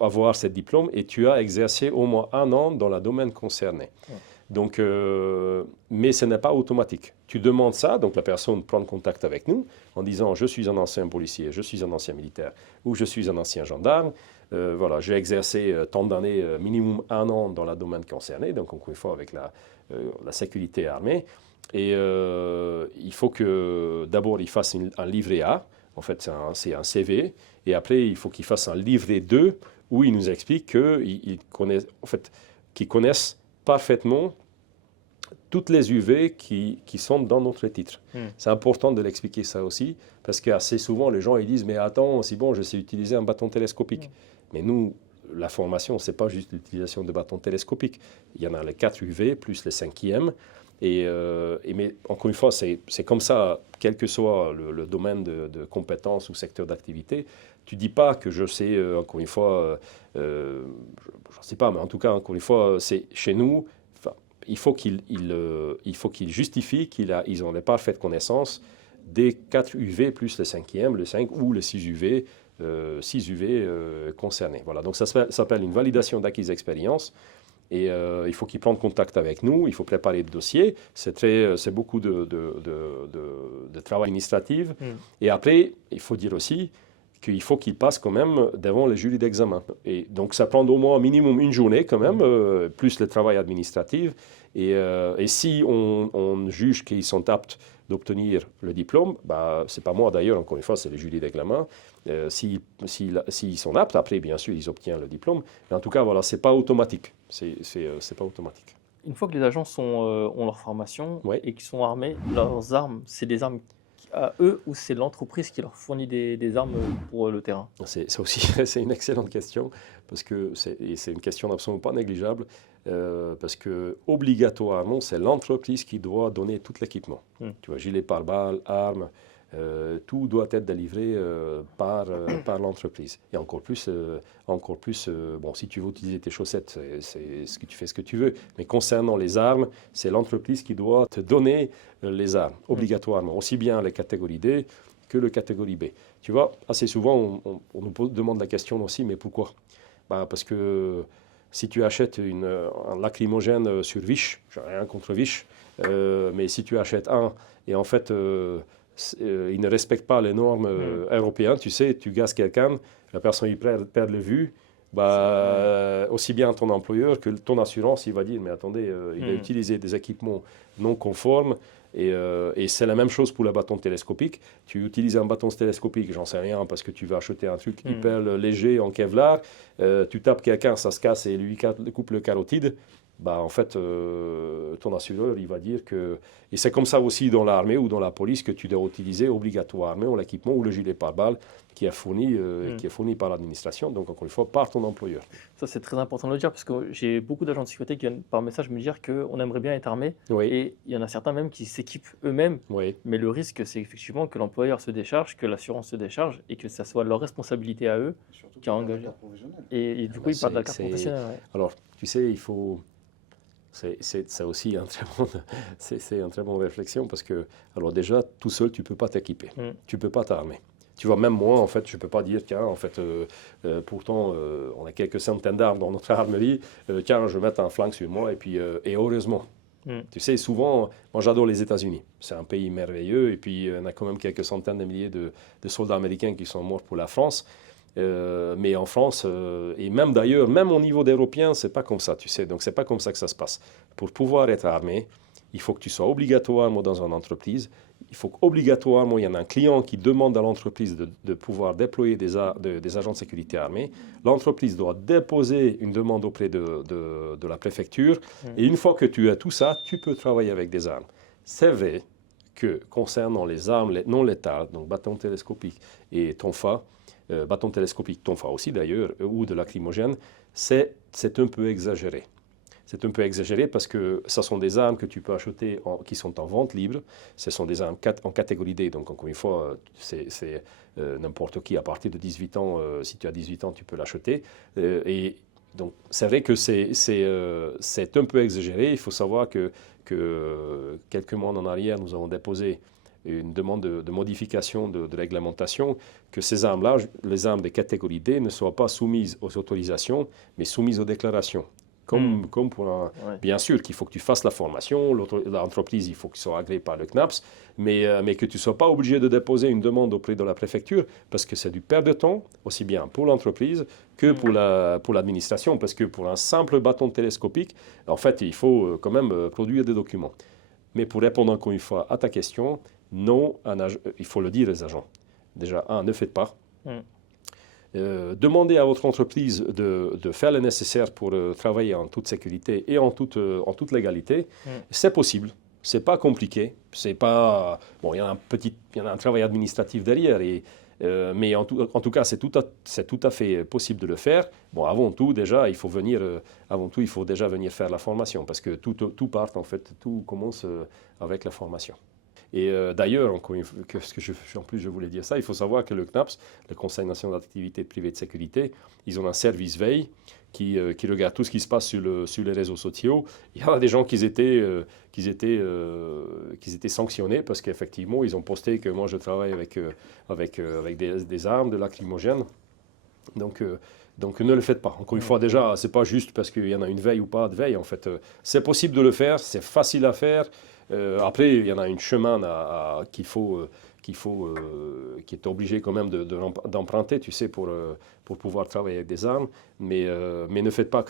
avoir ce diplôme et tu as exercé au moins 1 an dans le domaine concerné. Donc, mais ce n'est pas automatique. Tu demandes ça, donc la personne prend contact avec nous en disant « je suis un ancien policier, je suis un ancien militaire ou je suis un ancien gendarme. Voilà, j'ai exercé tant d'années, minimum 1 an dans le domaine concerné, donc encore une fois avec la sécurité armée. Et il faut que d'abord il fasse un livret A, en fait c'est un CV, et après il faut qu'il fasse un livret 2 où il nous explique qu'ils connaissent parfaitement toutes les UV qui sont dans notre titre. C'est important de l'expliquer ça aussi, parce qu'assez souvent les gens ils disent « mais attends, c'est bon, je sais utiliser un bâton télescopique ». Mais nous, la formation, ce n'est pas juste l'utilisation de bâtons télescopiques. Il y en a les 4 UV plus les 5e. Mais encore une fois, c'est comme ça, quel que soit le domaine de compétences ou secteur d'activité. Tu ne dis pas que je sais, encore une fois, je ne sais pas, mais en tout cas, encore une fois, c'est chez nous, il faut qu'ils justifient qu'ils ont les parfaites connaissances des 4 UV plus les 5e, le 5 ou les 6 UV, 6 UV concernés. Voilà, donc ça s'appelle une validation d'acquis expérience. Et il faut qu'ils prennent contact avec nous, il faut préparer le dossier, c'est beaucoup de travail administratif. Et après, il faut dire aussi qu'il faut qu'ils passent quand même devant les jurys d'examen. Et donc ça prend au moins minimum 1 journée quand même, plus le travail administratif. Et si on juge qu'ils sont aptes d'obtenir le diplôme, ce n'est pas moi d'ailleurs, encore une fois, c'est les jurys d'examen. S'ils sont aptes, après, bien sûr, ils obtiennent le diplôme. Mais en tout cas, voilà, ce n'est pas automatique. C'est pas automatique. Une fois que les agents ont leur formation et qu'ils sont armés, leurs armes, c'est des armes à eux ou c'est l'entreprise qui leur fournit des armes pour le terrain? C'est aussi c'est une excellente question, parce que c'est une question absolument pas négligeable, parce que obligatoirement, c'est l'entreprise qui doit donner tout l'équipement. Tu vois, gilet pare-balles, armes, tout doit être délivré par l'entreprise. Et encore plus, bon, si tu veux utiliser tes chaussettes, c'est ce que tu fais ce que tu veux. Mais concernant les armes, c'est l'entreprise qui doit te donner les armes, obligatoirement, aussi bien les catégories D que le catégorie B. Tu vois, assez souvent, on nous demande la question aussi, mais pourquoi? Parce que si tu achètes un lacrymogène sur Vich, j'ai rien contre Vich, mais si tu achètes un et en fait il ne respecte pas les normes européennes, tu sais, tu gazes quelqu'un, la personne il perd le vue, aussi bien ton employeur que ton assurance, il va dire, mais attendez, il a utilisé des équipements non conformes. Et c'est la même chose pour le bâton télescopique. Tu utilises un bâton télescopique, j'en sais rien, parce que tu vas acheter un truc hyper léger en Kevlar, tu tapes quelqu'un, ça se casse et lui coupe le carotide. En fait, ton assureur, il va dire que... Et c'est comme ça aussi dans l'armée ou dans la police que tu dois utiliser obligatoirement l'équipement ou le gilet pare-balles qui est fourni par l'administration, donc encore une fois, par ton employeur. Ça, c'est très important de le dire, parce que j'ai beaucoup d'agents de sécurité qui viennent par message me dire qu'on aimerait bien être armé, et il y en a certains même qui s'équipent eux-mêmes, mais le risque, c'est effectivement que l'employeur se décharge, que l'assurance se décharge, et que ça soit leur responsabilité à eux qui a engagé. Et du coup, ils parlent de la carte professionnelle. Alors, tu sais, il faut... C'est aussi un très bon réflexion parce que, alors déjà, tout seul, tu ne peux pas t'équiper, tu ne peux pas t'armer. Tu vois, même moi, en fait, je ne peux pas dire, tiens, en fait, pourtant, on a quelques centaines d'armes dans notre armerie, tiens, je vais mettre un flingue sur moi, et puis, et heureusement. Tu sais, souvent, moi j'adore les États-Unis, c'est un pays merveilleux, et puis on a quand même quelques centaines de milliers de soldats américains qui sont morts pour la France. Mais en France, et même d'ailleurs, même au niveau d'Européens, c'est pas comme ça, tu sais. Donc, c'est pas comme ça que ça se passe. Pour pouvoir être armé, il faut que tu sois obligatoirement dans une entreprise. Il faut qu'obligatoirement, il y en a un client qui demande à l'entreprise de pouvoir déployer des agents de sécurité armés. L'entreprise doit déposer une demande auprès de la préfecture. Et une fois que tu as tout ça, tu peux travailler avec des armes. C'est vrai que concernant les armes non létales, donc bâton télescopique et tonfa, bâton télescopique, tonfa aussi d'ailleurs, ou de lacrymogène, c'est un peu exagéré. C'est un peu exagéré parce que ce sont des armes que tu peux acheter qui sont en vente libre. Ce sont des armes en catégorie D. Donc, encore une fois, c'est n'importe qui à partir de 18 ans. Si tu as 18 ans, tu peux l'acheter. Et donc, c'est vrai que c'est un peu exagéré. Il faut savoir que quelques mois en arrière, nous avons déposé une demande de modification de réglementation, que ces armes-là, les armes des catégories D, ne soient pas soumises aux autorisations, mais soumises aux déclarations. Comme pour un... Bien sûr qu'il faut que tu fasses la formation, l'entreprise, il faut qu'il soit agréé par le CNAPS, mais que tu ne sois pas obligé de déposer une demande auprès de la préfecture, parce que c'est du perte de temps, aussi bien pour l'entreprise que pour l'administration, parce que pour un simple bâton télescopique, en fait, il faut quand même produire des documents. Mais pour répondre encore une fois à ta question, non, il faut le dire aux agents. Déjà, ne faites pas. Demandez à votre entreprise de faire le nécessaire pour travailler en toute sécurité et en toute légalité. C'est possible. C'est pas compliqué. C'est pas... Bon, il y a un travail administratif derrière, mais en tout cas, c'est tout à fait possible de le faire. Bon, avant tout, déjà, il faut déjà venir faire la formation, parce que tout part, en fait, tout commence avec la formation. Et d'ailleurs, en plus je voulais dire ça, il faut savoir que le CNAPS, le Conseil national d'activité privée de sécurité, ils ont un service veille qui regarde tout ce qui se passe sur les réseaux sociaux. Il y a des gens qui étaient sanctionnés parce qu'effectivement, ils ont posté que moi je travaille avec des armes, de lacrymogènes. Donc ne le faites pas. Encore une fois, déjà, ce n'est pas juste parce qu'il y en a une veille ou pas de veille. En fait, c'est possible de le faire, c'est facile à faire. Après, il y en a un chemin qui est obligé quand même d'emprunter, tu sais, pour pouvoir travailler avec des armes. Mais ne faites pas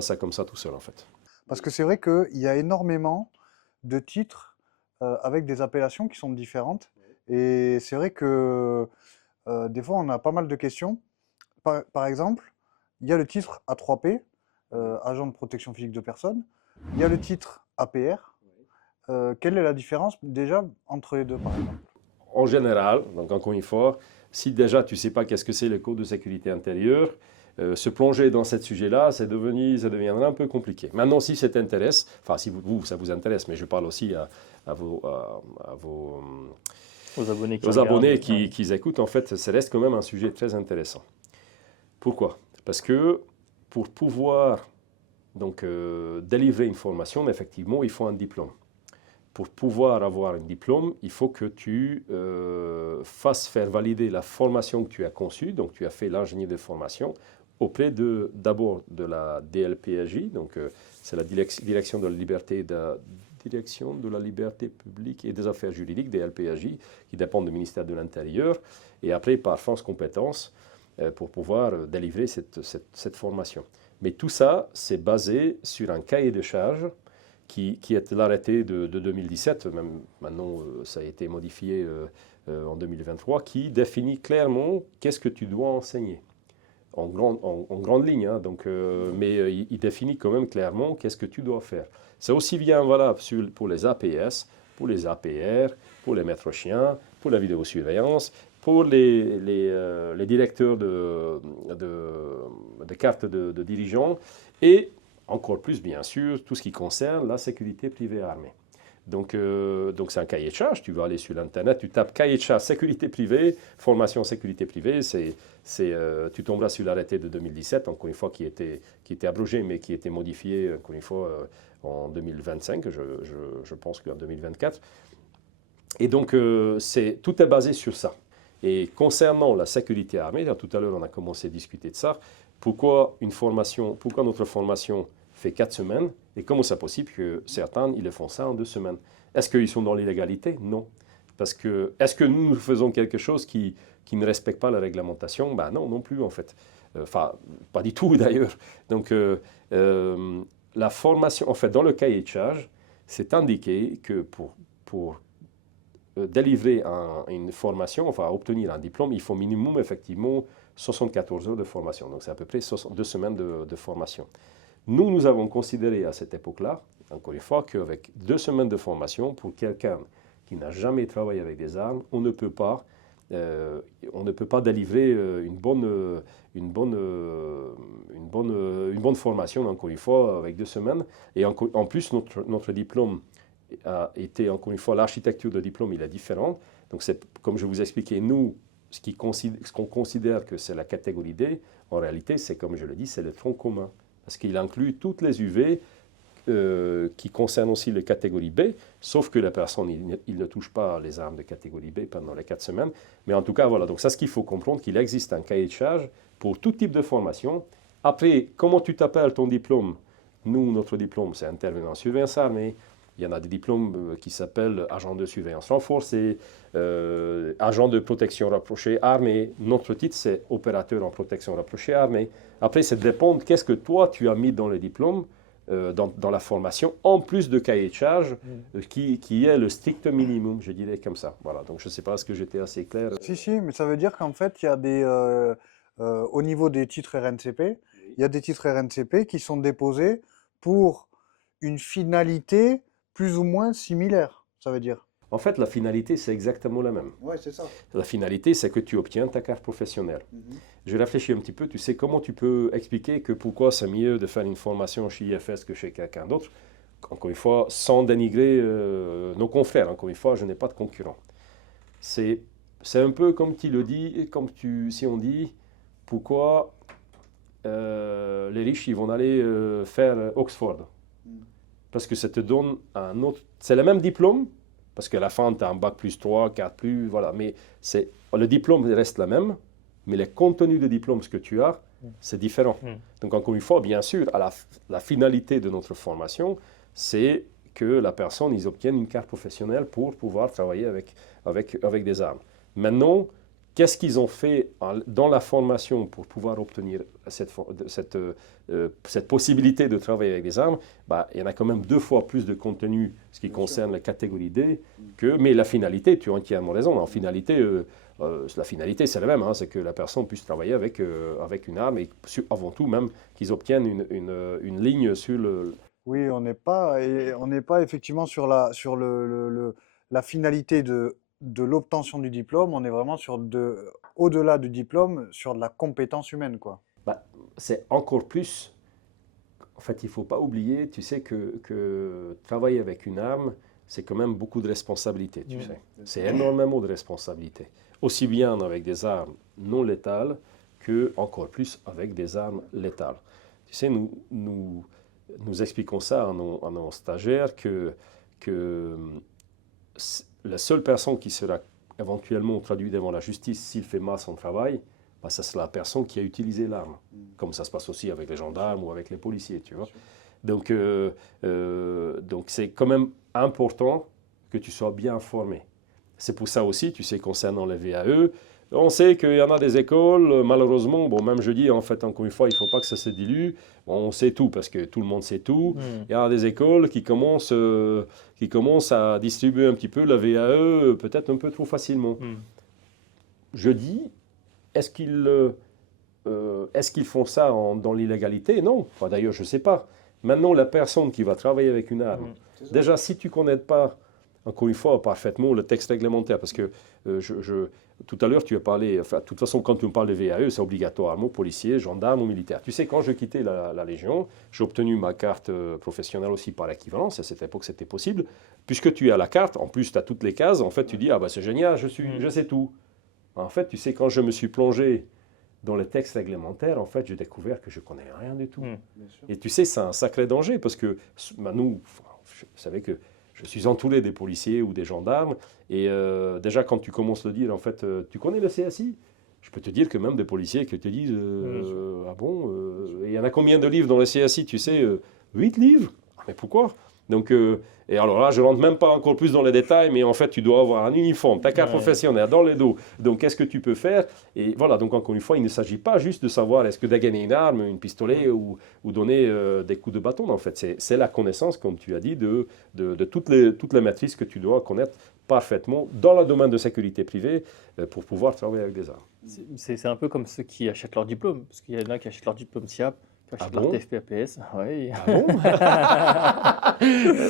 ça comme ça tout seul, en fait. Parce que c'est vrai qu'il y a énormément de titres avec des appellations qui sont différentes. Et c'est vrai que des fois, on a pas mal de questions. Par exemple, il y a le titre A3P, agent de protection physique de personnes. Il y a le titre APR. Quelle est la différence déjà entre les deux, par exemple? En général, donc encore une fois, si déjà tu ne sais pas qu'est-ce que c'est le code de sécurité intérieure, se plonger dans ce sujet-là, ça deviendra un peu compliqué. Maintenant, si ça t'intéresse, enfin si ça vous intéresse, mais je parle aussi à vos Aux abonnés qui aux abonnés regardent. qui écoutent, en fait, ça reste quand même un sujet très intéressant. Pourquoi? Parce que pour pouvoir donc, délivrer une formation, effectivement, il faut un diplôme. Pour pouvoir avoir un diplôme, il faut que tu fasses faire valider la formation que tu as conçue, donc tu as fait l'ingénieur de formation, auprès d'abord de la DLPAJ, donc c'est la direction de la liberté publique et des affaires juridiques, DLPAJ, qui dépend du ministère de l'Intérieur, et après par France Compétences, pour pouvoir délivrer cette formation. Mais tout ça, c'est basé sur un cahier de charges qui est l'arrêté de 2017, même maintenant ça a été modifié en 2023, qui définit clairement qu'est-ce que tu dois enseigner. En grande ligne, hein, donc, mais il définit quand même clairement qu'est-ce que tu dois faire. C'est aussi bien valable pour les APS, pour les APR, pour les maîtres chiens, pour la vidéosurveillance, pour les directeurs de cartes de dirigeants et encore plus, bien sûr, tout ce qui concerne la sécurité privée armée. Donc c'est un cahier de charge, tu vas aller sur l'Internet, tu tapes cahier de charge sécurité privée, formation sécurité privée, tu tomberas sur l'arrêté de 2017, encore une fois, qui était abrogé, mais qui était modifié, encore une fois, en 2025, je pense qu'en 2024. Et donc, tout est basé sur ça. Et concernant la sécurité armée, tout à l'heure, on a commencé à discuter de ça, pourquoi notre formation fait 4 semaines, et comment c'est possible que certains, ils le font ça en 2 semaines? Est-ce qu'ils sont dans l'illégalité? Non. Parce que, est-ce que nous faisons quelque chose qui ne respecte pas la réglementation? Ben non, non plus en fait. Enfin, pas du tout d'ailleurs. Donc, la formation, en fait, dans le cahier de charge, c'est indiqué que pour délivrer une formation, enfin obtenir un diplôme, il faut minimum effectivement 74 heures de formation. Donc c'est à peu près 2 semaines de formation. Nous avons considéré à cette époque-là, encore une fois, qu'avec 2 semaines de formation, pour quelqu'un qui n'a jamais travaillé avec des armes, on ne peut pas délivrer une bonne formation, encore une fois, avec 2 semaines. Et en plus, notre diplôme a été, encore une fois, l'architecture de diplôme, il est différente. Donc, c'est, comme je vous expliquais, nous, ce qu'on considère que c'est la catégorie D, en réalité, c'est, comme je le dis, c'est le tronc commun. Parce qu'il inclut toutes les UV qui concernent aussi les catégories B, sauf que la personne, il ne touche pas les armes de catégorie B pendant les 4 semaines. Mais en tout cas, voilà, donc c'est ce qu'il faut comprendre, qu'il existe un cahier de charge pour tout type de formation. Après, comment tu t'appelles ton diplôme? Nous, notre diplôme, c'est intervenant en surveillance armée. Il y en a des diplômes qui s'appellent agent de surveillance renforcée, agent de protection rapprochée armée. Notre titre, c'est opérateur en protection rapprochée armée. Après, ça dépend de qu'est-ce que toi, tu as mis dans le diplôme, dans la formation, en plus de cahier de charge, qui est le strict minimum, je dirais comme ça. Voilà, donc je ne sais pas, est-ce que j'étais assez clair? Si, mais ça veut dire qu'en fait, il y a au niveau des titres RNCP, il y a des titres RNCP qui sont déposés pour une finalité plus ou moins similaire, ça veut dire. En fait, la finalité, c'est exactement la même. Ouais, c'est ça. La finalité, c'est que tu obtiens ta carte professionnelle. Je réfléchis un petit peu, tu sais, comment tu peux expliquer que pourquoi c'est mieux de faire une formation chez IFS que chez quelqu'un d'autre? Encore une fois, sans dénigrer nos confrères, encore une fois, je n'ai pas de concurrent. C'est un peu comme tu le dis, si on dit, pourquoi les riches, ils vont aller faire Oxford? Parce que ça te donne un autre... C'est le même diplôme, parce qu'à la fin, tu as un bac plus 3, 4 plus, voilà. Mais le diplôme reste le même, mais le contenu de diplôme, ce que tu as, c'est différent. Donc encore une fois, bien sûr, la finalité de notre formation, c'est que la personne, ils obtiennent une carte professionnelle pour pouvoir travailler avec des armes. Maintenant, qu'est-ce qu'ils ont fait dans la formation pour pouvoir obtenir cette possibilité de travailler avec des armes? Bah, il y en a quand même 2 fois plus de contenu, ce qui concerne la catégorie D, mais la finalité, tu as entièrement raison. En finalité, la finalité, c'est la même, hein, c'est que la personne puisse travailler avec une arme et avant tout même qu'ils obtiennent une ligne sur le... Oui, on n'est pas effectivement sur la finalité de l'obtention du diplôme, on est vraiment au-delà du diplôme, sur de la compétence humaine, quoi. Bah, c'est encore plus... En fait, il ne faut pas oublier, tu sais, que travailler avec une arme, c'est quand même beaucoup de responsabilité, tu sais. C'est énormément de responsabilité. Aussi bien avec des armes non létales que encore plus avec des armes létales. Tu sais, nous expliquons ça à nos stagiaires que la seule personne qui sera éventuellement traduite devant la justice s'il fait mal son travail, bah, ça sera la personne qui a utilisé l'arme, comme ça se passe aussi avec les gendarmes ou avec les policiers, tu vois. Donc c'est quand même important que tu sois bien formé. C'est pour ça aussi, tu sais, concernant les VAE, on sait qu'il y en a des écoles, malheureusement, bon, même je dis, en fait, encore une fois, il ne faut pas que ça se dilue. Bon, on sait tout, parce que tout le monde sait tout. Il y a des écoles qui commencent à distribuer un petit peu la VAE, peut-être un peu trop facilement. Je dis, est-ce qu'ils font ça dans l'illégalité? Non. Enfin, d'ailleurs, je ne sais pas. Maintenant, la personne qui va travailler avec une arme, déjà, si tu ne connais pas, encore une fois, parfaitement le texte réglementaire, parce que tout à l'heure, tu as parlé, enfin, de toute façon, quand tu me parles de VAE, c'est obligatoirement policier, gendarme ou militaire. Tu sais, quand je quittais la Légion, j'ai obtenu ma carte professionnelle aussi par équivalence, à cette époque, c'était possible. Puisque tu as la carte, en plus, tu as toutes les cases, en fait, tu dis, ah bah c'est génial, je sais tout. En fait, tu sais, quand je me suis plongé dans les textes réglementaires, en fait, j'ai découvert que je ne connais rien du tout. Et tu sais, c'est un sacré danger, parce que nous, vous savez que je suis entouré des policiers ou des gendarmes, et déjà, quand tu commences à le dire, en fait, tu connais le CSI? Je peux te dire que même des policiers qui te disent, ah bon, il y en a combien de livres dans le CSI? Tu sais, 8 livres? Ah, mais pourquoi? Donc, et alors là, je ne rentre même pas encore plus dans les détails, mais en fait, tu dois avoir un uniforme, ta carte professionnelle dans le dos. Donc, qu'est-ce que tu peux faire? Et voilà, donc encore une fois, il ne s'agit pas juste de savoir est-ce que dégainer une arme, une pistolet ou donner des coups de bâton. En fait, c'est la connaissance, comme tu as dit, de toutes les maîtrises que tu dois connaître parfaitement dans le domaine de sécurité privée pour pouvoir travailler avec des armes. C'est un peu comme ceux qui achètent leur diplôme, parce qu'il y en a qui achètent leur diplôme SIAP, qui achètent leur TFP-APS. Oui. Ah bon?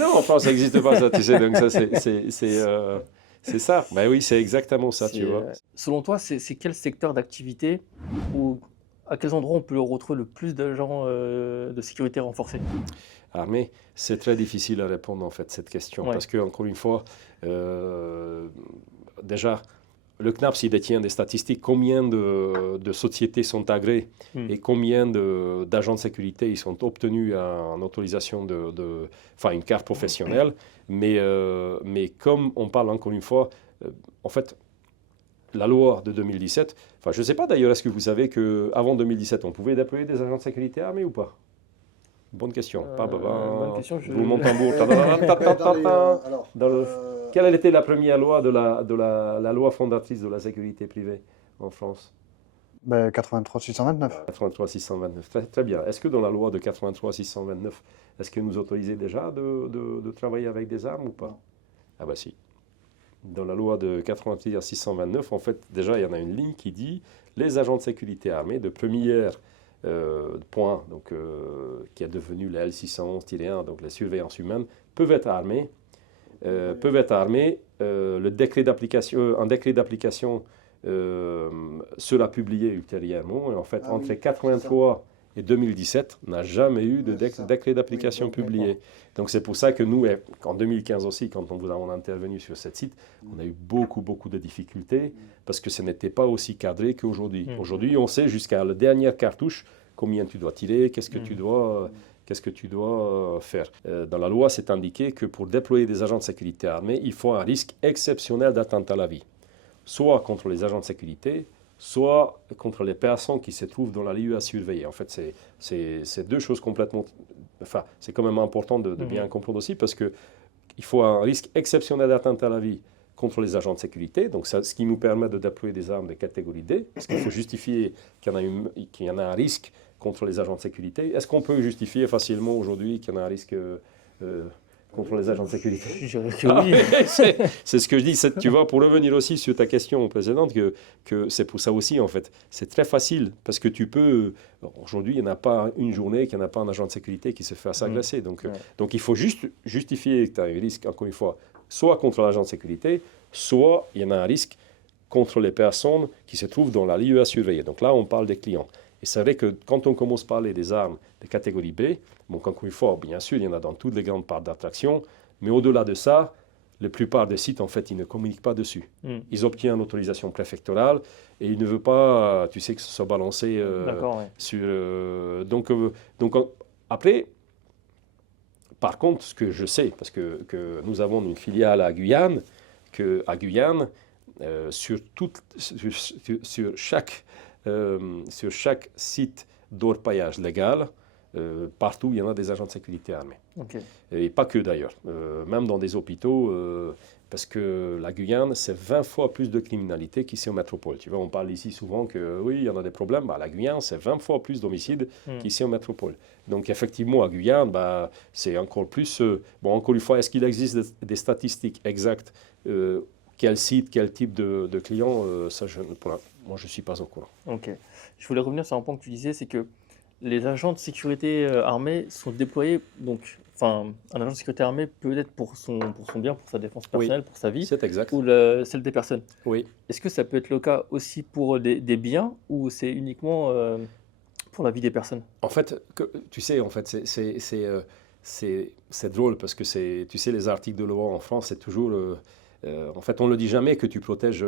Non, en France, ça n'existe pas, ça, tu sais, donc ça, c'est ça. Ben oui, c'est exactement ça, tu vois. Selon toi, c'est quel secteur d'activité ou à quels endroits on peut retrouver le plus d'agents de sécurité renforcés? Armée, c'est très difficile à répondre, en fait, cette question, parce que, encore une fois, déjà, le CNAPS, il détient des statistiques, combien de sociétés sont agréées et combien d'agents de sécurité ils sont obtenus en autorisation enfin une carte professionnelle. Mais comme on parle encore une fois, en fait, la loi de 2017, enfin je ne sais pas d'ailleurs, est-ce que vous savez qu'avant 2017, on pouvait déployer des agents de sécurité armés ou pas? Bonne question. Bonne question. Roulement de tambour. Quelle était la première loi de la loi fondatrice de la sécurité privée en France? 83-629. 83-629, très bien. Est-ce que dans la loi de 83-629, est-ce que nous autorisait déjà de travailler avec des armes ou pas? Non. Ah bah si. Dans la loi de 83-629, en fait, déjà, il y en a une ligne qui dit « Les agents de sécurité armés de première point, donc, qui est devenu la L611-1, donc la surveillance humaine, peuvent être armés. Un décret d'application sera publié ultérieurement. Et en fait, entre 83 et 2017, on n'a jamais eu de décret d'application publié. Donc c'est pour ça que nous, en 2015 aussi, quand nous avons intervenu sur ce site, on a eu beaucoup de difficultés parce que ce n'était pas aussi cadré qu'aujourd'hui. Aujourd'hui, on sait jusqu'à la dernière cartouche combien tu dois tirer, qu'est-ce que tu dois faire. Dans la loi, c'est indiqué que pour déployer des agents de sécurité armés, il faut un risque exceptionnel d'atteinte à la vie, soit contre les agents de sécurité, soit contre les personnes qui se trouvent dans la lieu à surveiller. En fait, c'est deux choses complètement... Enfin, c'est quand même important de bien comprendre aussi, parce qu'il faut un risque exceptionnel d'atteinte à la vie contre les agents de sécurité, donc ça, ce qui nous permet de déployer des armes de catégorie D, parce qu'il faut justifier qu'il y en a un risque contre les agents de sécurité. Est-ce qu'on peut justifier facilement aujourd'hui qu'il y en a un risque contre les agents de sécurité? Je dirais que oui. C'est ce que je dis. Tu vois, pour revenir aussi sur ta question précédente, que c'est pour ça aussi, en fait. C'est très facile, parce que tu peux... Aujourd'hui, il n'y en a pas une journée qu'il n'y en a pas un agent de sécurité qui se fait agresser. Donc il faut juste justifier que tu as un risque, encore une fois, soit contre l'agent de sécurité, soit il y en a un risque contre les personnes qui se trouvent dans la lieu à surveiller. Donc là, on parle des clients. Et c'est vrai que quand on commence à parler des armes de catégorie B, donc encore une fois, bien sûr, il y en a dans toutes les grandes parts d'attraction, mais au-delà de ça, la plupart des sites, en fait, ils ne communiquent pas dessus. Hmm. Ils obtiennent l'autorisation préfectorale et ils ne veulent pas, tu sais, que ce soit balancé D'accord, ouais. sur... Après, par contre, ce que je sais, parce que nous avons une filiale à Guyane, sur chaque site d'orpaillage légal, partout, il y en a des agents de sécurité armés. Ok. Et pas que d'ailleurs, même dans des hôpitaux, parce que la Guyane, c'est 20 fois plus de criminalité qu'ici en métropole. Tu vois, on parle ici souvent que oui, il y en a des problèmes. Bah, la Guyane, c'est 20 fois plus d'homicides qu'ici en métropole. Donc effectivement, à Guyane, bah, c'est encore plus... bon, encore une fois, est-ce qu'il existe des statistiques exactes quel site, quel type de client ça, moi, je ne suis pas au courant. Ok. Je voulais revenir sur un point que tu disais, c'est que les agents de sécurité armés sont déployés, donc, enfin, un agent de sécurité armée peut être pour son bien, pour sa défense personnelle, pour sa vie, C'est exact. ou celle des personnes. Oui. Est-ce que ça peut être le cas aussi pour des biens, ou c'est uniquement pour la vie des personnes? En fait, tu sais, en fait, c'est drôle parce que tu sais, les articles de loi en France, c'est toujours... en fait, on ne le dit jamais que tu protèges...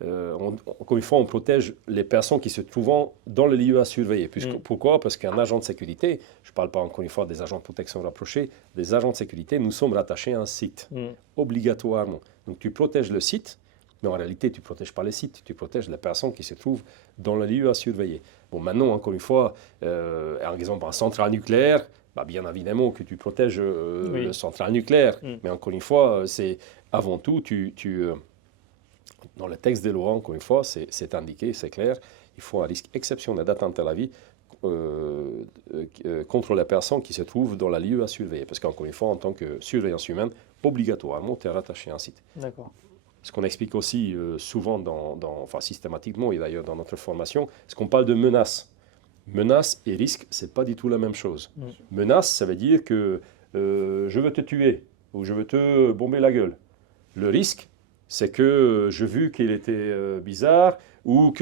encore une fois, on protège les personnes qui se trouvent dans le lieu à surveiller. Pourquoi? Parce qu'un agent de sécurité, je ne parle pas encore une fois des agents de protection rapprochés, des agents de sécurité, nous sommes rattachés à un site, obligatoirement. Donc tu protèges le site, mais en réalité, tu ne protèges pas les sites, tu protèges les personnes qui se trouvent dans le lieu à surveiller. Bon, maintenant, encore une fois, par exemple, un central nucléaire, bah, bien évidemment que tu protèges le central nucléaire, mais encore une fois, c'est avant tout, dans le texte des lois, encore une fois, c'est indiqué, c'est clair, il faut un risque exceptionnel d'atteinte à la vie contre les personnes qui se trouvent dans le lieu à surveiller. Parce qu'encore une fois, en tant que surveillance humaine, obligatoirement, tu es rattaché à un site. D'accord. Ce qu'on explique aussi souvent, enfin systématiquement et d'ailleurs dans notre formation, c'est qu'on parle de menaces. Menace et risque, ce n'est pas du tout la même chose. Menace, ça veut dire que je veux te tuer ou je veux te bomber la gueule. Le risque, c'est que j'ai vu qu'il était bizarre ou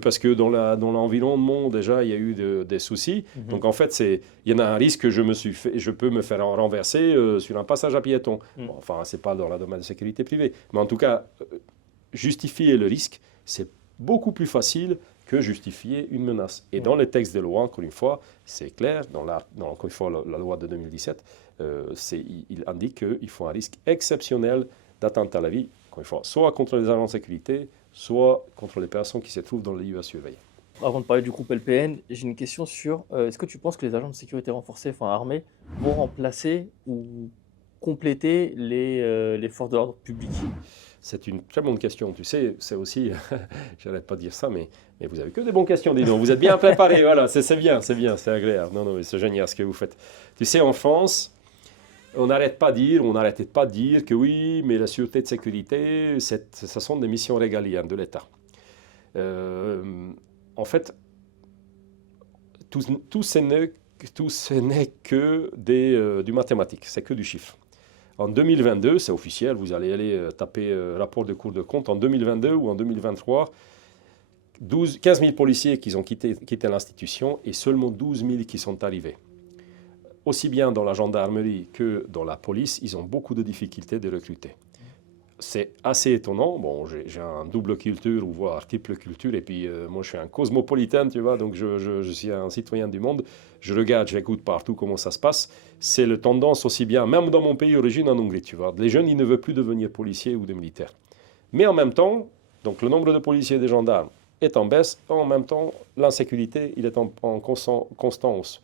parce que dans l'environnement, déjà, il y a eu des soucis. Donc, en fait, il y en a un risque que je peux me faire renverser sur un passage à piéton. Bon, enfin, ce n'est pas dans le domaine de sécurité privée. Mais en tout cas, justifier le risque, c'est beaucoup plus facile que justifier une menace. Et dans les textes de loi, encore une fois, c'est clair, encore une fois, la loi de 2017, il indique qu'il faut un risque exceptionnel d'atteinte à la vie, encore une fois, soit contre les agents de sécurité, soit contre les personnes qui se trouvent dans le lieu à surveiller. Avant de parler du groupe LPN, j'ai une question sur est-ce que tu penses que les agents de sécurité renforcés, enfin armés, vont remplacer ou compléter les forces de l'ordre public? C'est une très bonne question. Tu sais, c'est aussi, j'arrête pas de dire ça, mais vous avez que des bonnes questions, dis donc. Vous êtes bien préparés, voilà, c'est bien, c'est agréable. Non, c'est génial ce que vous faites. Tu sais, en France, on n'arrêtait pas de dire que oui, mais la sûreté de sécurité, ce sont des missions régaliennes de l'État. En fait, tout ce n'est que du mathématique, c'est que du chiffre. En 2022, c'est officiel, vous allez aller taper rapport de Cour de compte, en 2022 ou en 2023, 15 000 policiers qui ont quitté l'institution et seulement 12 000 qui sont arrivés. Aussi bien dans la gendarmerie que dans la police, ils ont beaucoup de difficultés de recruter. C'est assez étonnant. Bon, j'ai un double culture, ou voire triple culture, et puis moi je suis un cosmopolitain, tu vois, donc je suis un citoyen du monde. Je regarde, j'écoute partout comment ça se passe. C'est la tendance aussi bien, même dans mon pays d'origine, en Hongrie, tu vois. Les jeunes, ils ne veulent plus devenir policiers ou de militaires. Mais en même temps, donc le nombre de policiers et de gendarmes est en baisse. En même temps, l'insécurité, il est en constance.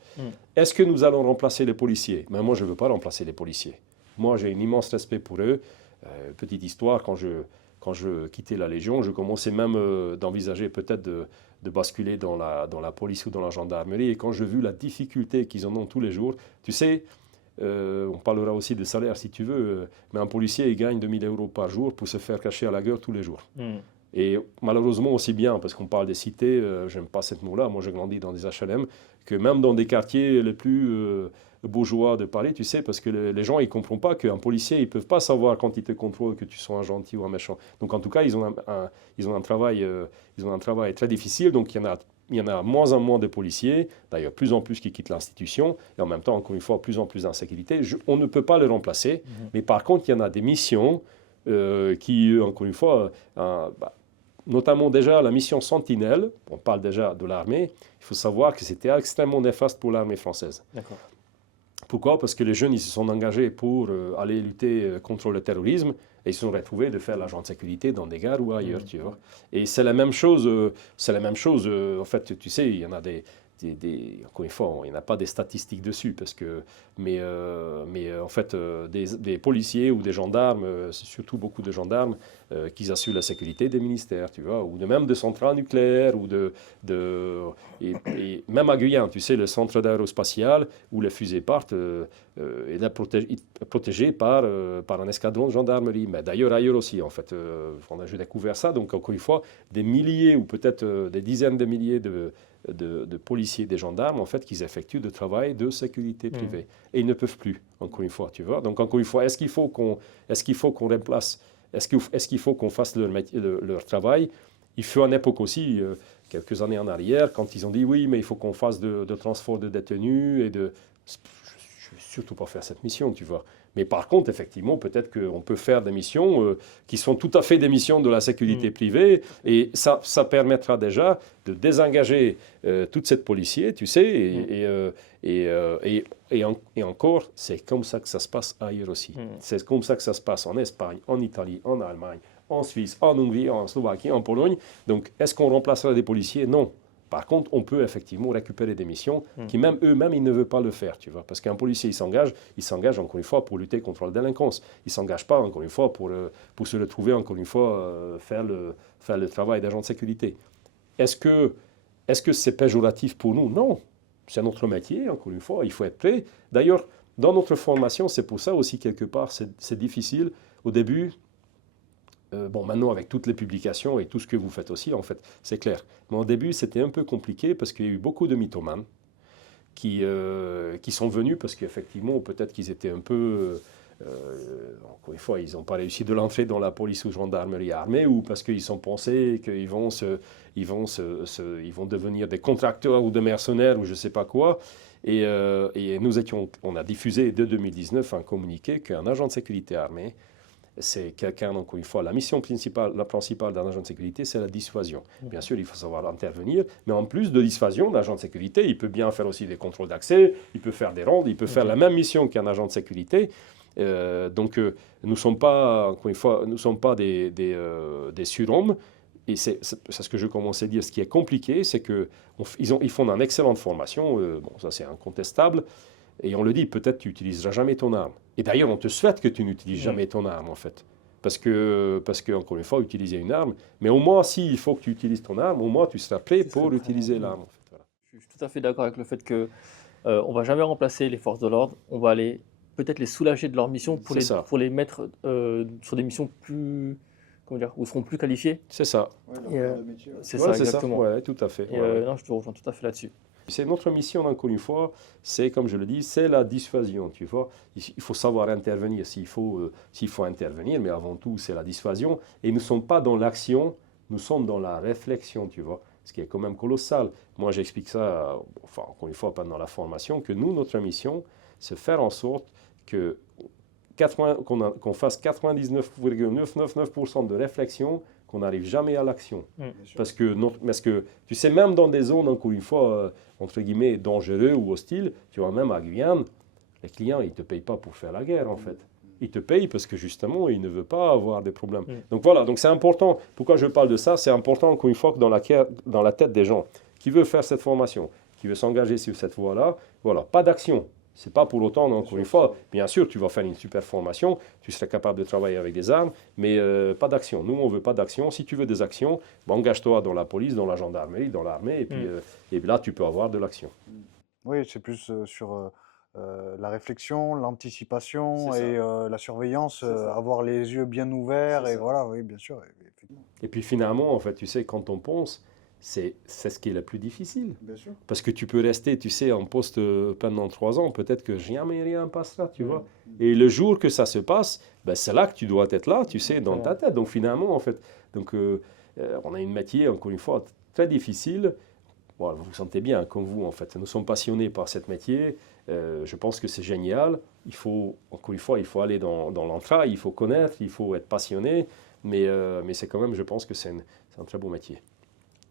Est-ce que nous allons remplacer les policiers? Mais moi, je ne veux pas remplacer les policiers. Moi, j'ai un immense respect pour eux. Petite histoire, quand je quittais la Légion, je commençais même d'envisager peut-être de basculer dans la police ou dans la gendarmerie. Et quand j'ai vu la difficulté qu'ils en ont tous les jours, tu sais, on parlera aussi de salaire si tu veux, mais un policier, il gagne 2 000 € par jour pour se faire cacher à la gueule tous les jours. Et malheureusement aussi bien, parce qu'on parle des cités, j'aime pas ce mot-là, moi j'ai grandi dans des HLM, que même dans des quartiers les plus bourgeois de Paris, tu sais, parce que les gens, ils ne comprennent pas qu'un policier, ils ne peuvent pas savoir quand ils te contrôlent que tu sois un gentil ou un méchant. Donc en tout cas, ils ont un travail très difficile, donc il y en a moins en moins de policiers, d'ailleurs plus en plus qui quittent l'institution, et en même temps, encore une fois, plus en plus d'insécurité. On ne peut pas les remplacer, mais par contre, il y en a des missions qui, encore une fois, notamment déjà la mission Sentinelle, on parle déjà de l'armée, il faut savoir que c'était extrêmement néfaste pour l'armée française. D'accord. Pourquoi? Parce que les jeunes, ils se sont engagés pour aller lutter contre le terrorisme et ils se sont retrouvés de faire l'agent de sécurité dans des gares ou ailleurs, tu vois. Et c'est la même chose, en fait, tu sais, il y en a encore une fois, il n'y en a pas des statistiques dessus, mais en fait, des policiers ou des gendarmes, c'est surtout beaucoup de gendarmes qui assurent la sécurité des ministères, tu vois, ou même de centrales nucléaires, et même à Guyane, tu sais, le centre d'aérospatial où les fusées partent, il est protégé par un escadron de gendarmerie, mais d'ailleurs ailleurs aussi, en fait. J'ai découvert ça, donc encore une fois, des milliers ou peut-être des dizaines de milliers de policiers, des gendarmes, en fait, qui effectuent du travail de sécurité privée. Et ils ne peuvent plus, encore une fois, tu vois. Donc, encore une fois, est-ce qu'il faut qu'on remplace, est-ce qu'il faut qu'on fasse leur travail? Il fut une époque aussi, quelques années en arrière, quand ils ont dit, oui, mais il faut qu'on fasse de transport de détenus et de... Je ne vais surtout pas faire cette mission, tu vois. Mais par contre, effectivement, peut-être qu'on peut faire des missions qui sont tout à fait des missions de la sécurité privée. Et ça permettra déjà de désengager toute cette policier, tu sais. Et encore, c'est comme ça que ça se passe ailleurs aussi. C'est comme ça que ça se passe en Espagne, en Italie, en Allemagne, en Suisse, en Hongrie, en Slovaquie, en Pologne. Donc, est-ce qu'on remplacera des policiers? Non. Par contre, on peut effectivement récupérer des missions qui, même eux-mêmes, ils ne veulent pas le faire, tu vois. Parce qu'un policier, il s'engage encore une fois pour lutter contre la délinquance. Il ne s'engage pas, encore une fois, pour se retrouver, encore une fois, faire le travail d'agent de sécurité. Est-ce que c'est péjoratif pour nous? Non. C'est notre métier, encore une fois, il faut être prêt. D'ailleurs, dans notre formation, c'est pour ça aussi, quelque part, c'est difficile. Au début, maintenant, avec toutes les publications et tout ce que vous faites aussi, en fait, c'est clair. Mais au début, c'était un peu compliqué parce qu'il y a eu beaucoup de mythomanes qui sont venus parce qu'effectivement, peut-être qu'ils étaient un peu... encore une fois, ils n'ont pas réussi de l'entrer dans la police ou gendarmerie armée ou parce qu'ils ont pensé qu'ils vont devenir des contracteurs ou des mercenaires ou je ne sais pas quoi. Et on a diffusé dès 2019 un communiqué qu'un agent de sécurité armée, c'est quelqu'un, encore une fois, la principale d'un agent de sécurité, c'est la dissuasion. Bien sûr, il faut savoir intervenir, mais en plus de dissuasion, l'agent de sécurité, il peut bien faire aussi des contrôles d'accès, il peut faire des rondes, il peut faire la même mission qu'un agent de sécurité. Donc, nous ne sommes pas, encore une fois, nous sommes pas des surhommes. Et c'est ce que je commençais à dire. Ce qui est compliqué, c'est qu'ils font une excellente formation, ça c'est incontestable, et on le dit, peut-être tu n'utiliseras jamais ton arme. Et d'ailleurs, on te souhaite que tu n'utilises jamais ton arme, en fait. Parce que, encore une fois, utiliser une arme, mais au moins, s'il faut que tu utilises ton arme, au moins, tu seras prêt pour utiliser l'arme. En fait, voilà. Je suis tout à fait d'accord avec le fait que on ne va jamais remplacer les forces de l'ordre, on va peut-être les soulager de leur mission pour les mettre sur des missions plus, comment dire, où ils seront plus qualifiés. C'est ça. C'est ça, exactement. Ouais, tout à fait. Non, je te rejoins tout à fait là-dessus. C'est notre mission, encore une fois, c'est, comme je le dis, c'est la dissuasion, tu vois. Il faut savoir intervenir s'il faut intervenir, mais avant tout, c'est la dissuasion. Et nous ne sommes pas dans l'action, nous sommes dans la réflexion, tu vois, ce qui est quand même colossal. Moi, j'explique ça, enfin, encore une fois, pendant la formation, que nous, notre mission, c'est faire en sorte qu'on fasse 99,999% de réflexion, qu'on n'arrive jamais à l'action. Parce que, tu sais, même dans des zones, encore une fois, entre guillemets, dangereuses ou hostiles, tu vois, même à Guyane, les clients, ils ne te payent pas pour faire la guerre, en fait. Ils te payent parce que, justement, ils ne veulent pas avoir des problèmes. Donc voilà, donc c'est important. Pourquoi je parle de ça? C'est important, encore une fois, que dans la tête des gens qui veulent faire cette formation, qui veulent s'engager sur cette voie-là, voilà, pas d'action. Ce n'est pas pour autant, encore une fois, bien sûr, tu vas faire une super formation, tu serais capable de travailler avec des armes, mais pas d'action. Nous, on ne veut pas d'action. Si tu veux des actions, engage-toi dans la police, dans la gendarmerie, dans l'armée, et là, tu peux avoir de l'action. Oui, c'est plus sur la réflexion, l'anticipation et la surveillance, avoir les yeux bien ouverts, et voilà, oui, bien sûr, effectivement. Et puis finalement, en fait, tu sais, quand on pense, c'est ce qui est le plus difficile. Bien sûr. Parce que tu peux rester, tu sais, en poste pendant 3 ans, peut-être que jamais rien passera, tu vois. Et le jour que ça se passe, ben, c'est là que tu dois être là, tu sais, dans ta tête. Donc finalement, en fait, donc, on a un métier, encore une fois, très difficile. Bon, vous vous sentez bien, comme vous, en fait. Nous sommes passionnés par ce métier. Je pense que c'est génial. Il faut, encore une fois, il faut aller dans l'entraille, il faut connaître, il faut être passionné. Mais c'est quand même, je pense que c'est un très beau métier.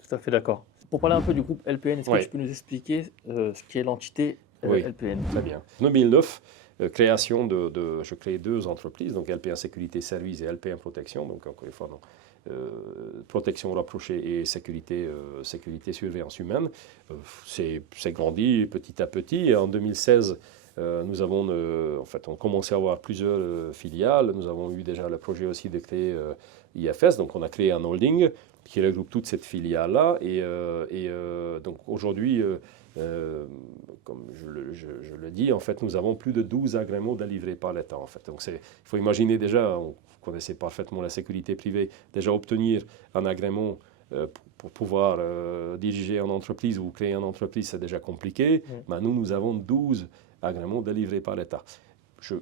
Tout à fait d'accord. Pour parler un peu du groupe LPN, est-ce que Ouais. tu peux nous expliquer ce qu'est l'entité Oui. LPN? Très bien. En 2009, création je crée 2 entreprises, donc LP1 Sécurité Service et LP1 Protection. Donc encore une fois, non, protection rapprochée et sécurité surveillance humaine. C'est grandi petit à petit. Et en 2016, nous avons, en fait, on commençait à avoir plusieurs filiales. Nous avons eu déjà le projet aussi de créer IFS. Donc on a créé un holding qui regroupe toute cette filiale-là. Donc aujourd'hui, comme je le dis, en fait, nous avons plus de 12 agréments délivrés par l'État. En fait. Donc, il faut imaginer déjà, vous connaissez parfaitement la sécurité privée, déjà obtenir un agrément pour pouvoir diriger une entreprise ou créer une entreprise, c'est déjà compliqué. Mais nous avons 12 agréments délivrés par l'État. Je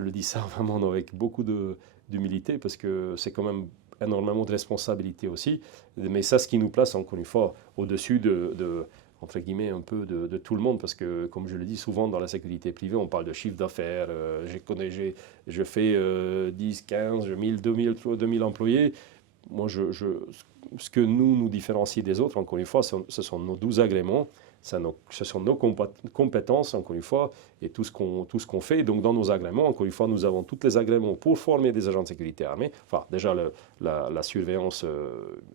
le dis ça vraiment avec beaucoup d'humilité parce que c'est quand même énormément de responsabilité aussi. Mais ça, ce qui nous place encore une fois au-dessus entre guillemets, un peu de tout le monde, parce que, comme je le dis souvent, dans la sécurité privée, on parle de chiffre d'affaires, je fais 10, 15, 1000, 2000, 2000 employés. Moi, ce que nous différencie des autres, encore une fois, ce sont nos 12 agréments, ce sont nos compétences, encore une fois, et tout ce qu'on fait. Donc, dans nos agréments, encore une fois, nous avons tous les agréments pour former des agents de sécurité armée. Enfin, déjà, la surveillance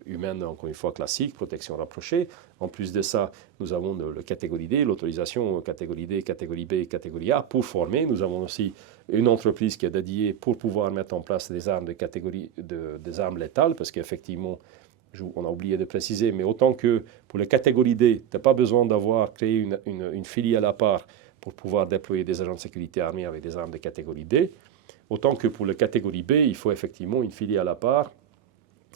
humaine, encore une fois, classique, protection rapprochée. En plus de ça, nous avons la catégorie D, l'autorisation catégorie D, catégorie B, catégorie A pour former. Nous avons aussi une entreprise qui est dédiée pour pouvoir mettre en place des armes de catégorie, des armes létales, parce qu'effectivement, on a oublié de préciser, mais autant que pour la catégorie D, tu n'as pas besoin d'avoir créé une filiale à part pour pouvoir déployer des agents de sécurité armés avec des armes de catégorie D, autant que pour la catégorie B, il faut effectivement une filiale à part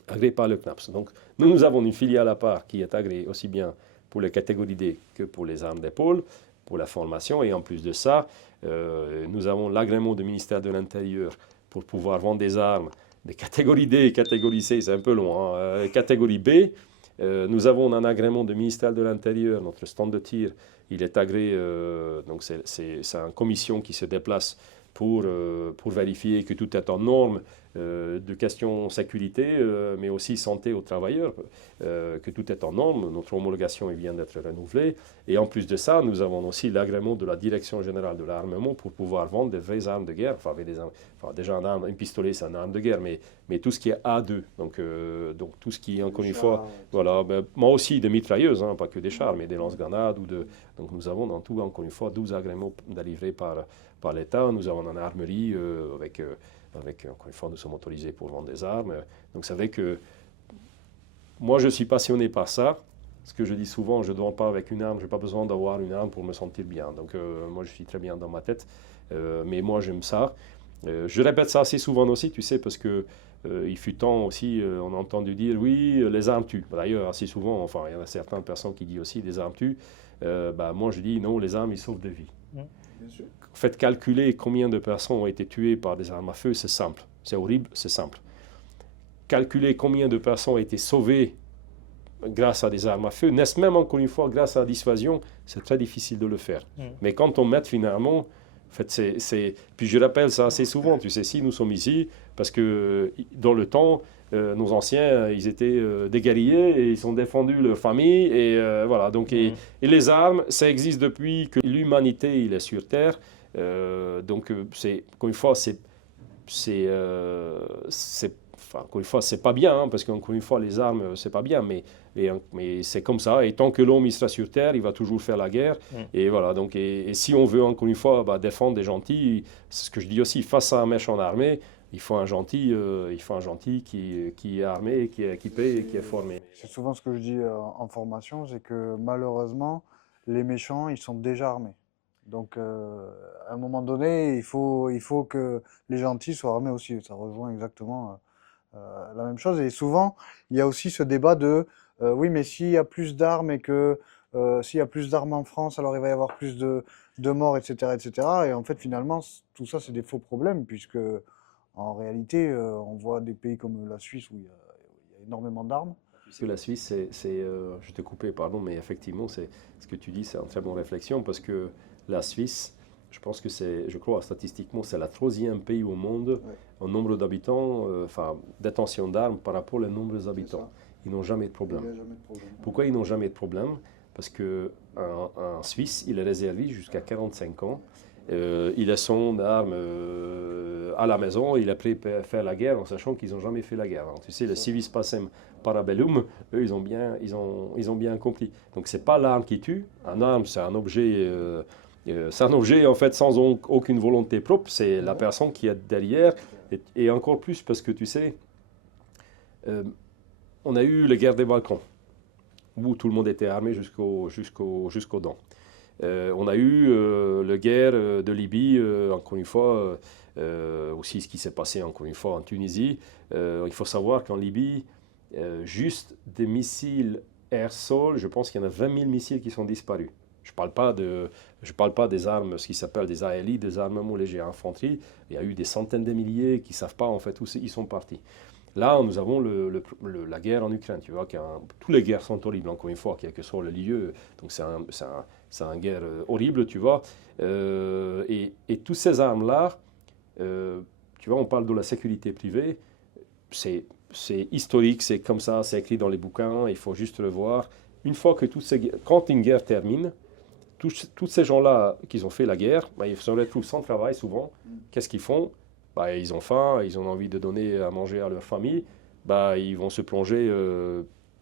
agréée par le CNAPS. Donc, nous avons une filiale à part qui est agréée aussi bien pour la catégorie D que pour les armes d'épaule, pour la formation, et en plus de ça, nous avons l'agrément du ministère de l'Intérieur pour pouvoir vendre des armes de catégorie D et catégorie C, c'est un peu long. Catégorie B, nous avons un agrément du ministère de l'Intérieur, notre stand de tir, il est agréé, donc c'est une commission qui se déplace pour vérifier que tout est en norme de questions sécurité, mais aussi santé aux travailleurs, que tout est en norme. Notre homologation vient d'être renouvelée. Et en plus de ça, nous avons aussi l'agrément de la Direction générale de l'armement pour pouvoir vendre des vraies armes de guerre. Déjà, un pistolet, c'est une arme de guerre, mais tout ce qui est A2. Donc tout ce qui est, encore une fois, voilà, moi aussi, des mitrailleuses, pas que des chars, mais des lance-grenades. Donc nous avons dans tout, encore une fois, 12 agréments délivrés par l'État. Nous avons une armerie avec, encore une fois, nous sommes autorisés pour vendre des armes. Donc, c'est vrai que moi, je suis passionné par ça. Ce que je dis souvent, je ne dors pas avec une arme, je n'ai pas besoin d'avoir une arme pour me sentir bien. Donc, moi, je suis très bien dans ma tête. Mais moi, j'aime ça. Je répète ça assez souvent aussi, tu sais, parce que il fut temps aussi, on a entendu dire, oui, les armes tuent. D'ailleurs, assez souvent, enfin, il y en a certaines personnes qui disent aussi, les armes tuent. Moi, je dis, non, les armes, ils sauvent des vies. Bien sûr. Faites calculer combien de personnes ont été tuées par des armes à feu, c'est simple. C'est horrible, c'est simple. Calculer combien de personnes ont été sauvées grâce à des armes à feu, n'est-ce même encore une fois grâce à la dissuasion, c'est très difficile de le faire. Mais quand on met finalement, en fait, puis je rappelle ça assez souvent, tu sais, si nous sommes ici, parce que dans le temps, nos anciens, ils étaient des guerriers et ils ont défendu leur famille, et voilà. Donc, et les armes, ça existe depuis que l'humanité il est sur Terre. Donc, encore une fois, encore une fois, c'est pas bien, parce qu'encore une fois, les armes, c'est pas bien, mais c'est comme ça. Et tant que l'homme il sera sur Terre, il va toujours faire la guerre. Et voilà, donc, et si on veut, encore une fois, défendre des gentils, c'est ce que je dis aussi, face à un méchant armé, il faut un gentil, qui est armé, qui est équipé et qui est formé. C'est souvent ce que je dis en formation, c'est que malheureusement, les méchants, ils sont déjà armés. Donc, à un moment donné, il faut que les gentils soient armés aussi. Ça rejoint exactement la même chose. Et souvent, il y a aussi ce débat de oui, mais s'il y a plus d'armes et que s'il y a plus d'armes en France, alors il va y avoir plus de morts, etc., etc. Et en fait, finalement, tout ça, c'est des faux problèmes, puisque en réalité, on voit des pays comme la Suisse où il y a énormément d'armes. Parce que la Suisse, je t'ai coupé, pardon, mais effectivement, ce que tu dis, c'est une très bonne réflexion parce que la Suisse, je pense que je crois statistiquement, c'est la troisième pays au monde Ouais, en nombre d'habitants, enfin, détention d'armes par rapport au nombre c'est d'habitants. ça. Ils n'ont jamais de Il problème. n'y a jamais de problème. Pourquoi ils n'ont jamais de problème? Parce qu'un Suisse, il est réservé jusqu'à 45 ans. Il a son arme à la maison, il est prêt à faire la guerre en sachant qu'ils n'ont jamais fait la guerre. Alors, tu sais, le civis pacem parabellum, eux, ils ont bien compris. Donc, c'est pas l'arme qui tue. Un arme, c'est un objet en fait sans aucune volonté propre. C'est la Ouais, personne qui est derrière. Et encore plus parce que tu sais, euh, on a eu la guerre des Balkans où tout le monde était armé jusqu'aux dents. On a eu la guerre de Libye, encore une fois, aussi ce qui s'est passé encore une fois en Tunisie. Il faut savoir qu'en Libye, juste des missiles air-sol, je pense qu'il y en a 20 000 missiles qui sont disparus. Je parle pas des armes, ce qui s'appelle des ALI, des armements légers infanterie. Il y a eu des centaines de milliers qui ne savent pas en fait où ils sont partis. Là, nous avons la guerre en Ukraine. Tu vois, toutes les guerres sont horribles, encore une fois, quel que soit le lieu. Donc, c'est une guerre horrible, tu vois. Et toutes ces armes-là, tu vois, on parle de la sécurité privée. C'est, c'est historique, c'est comme ça, c'est écrit dans les bouquins, il faut juste le voir. Une fois que quand une guerre termine, tous ces gens-là qui ont fait la guerre, bah, ils se retrouvent sans travail souvent. Qu'est-ce qu'ils font? Bah, ils ont faim, ils ont envie de donner à manger à leur famille. Bah, ils vont se plonger,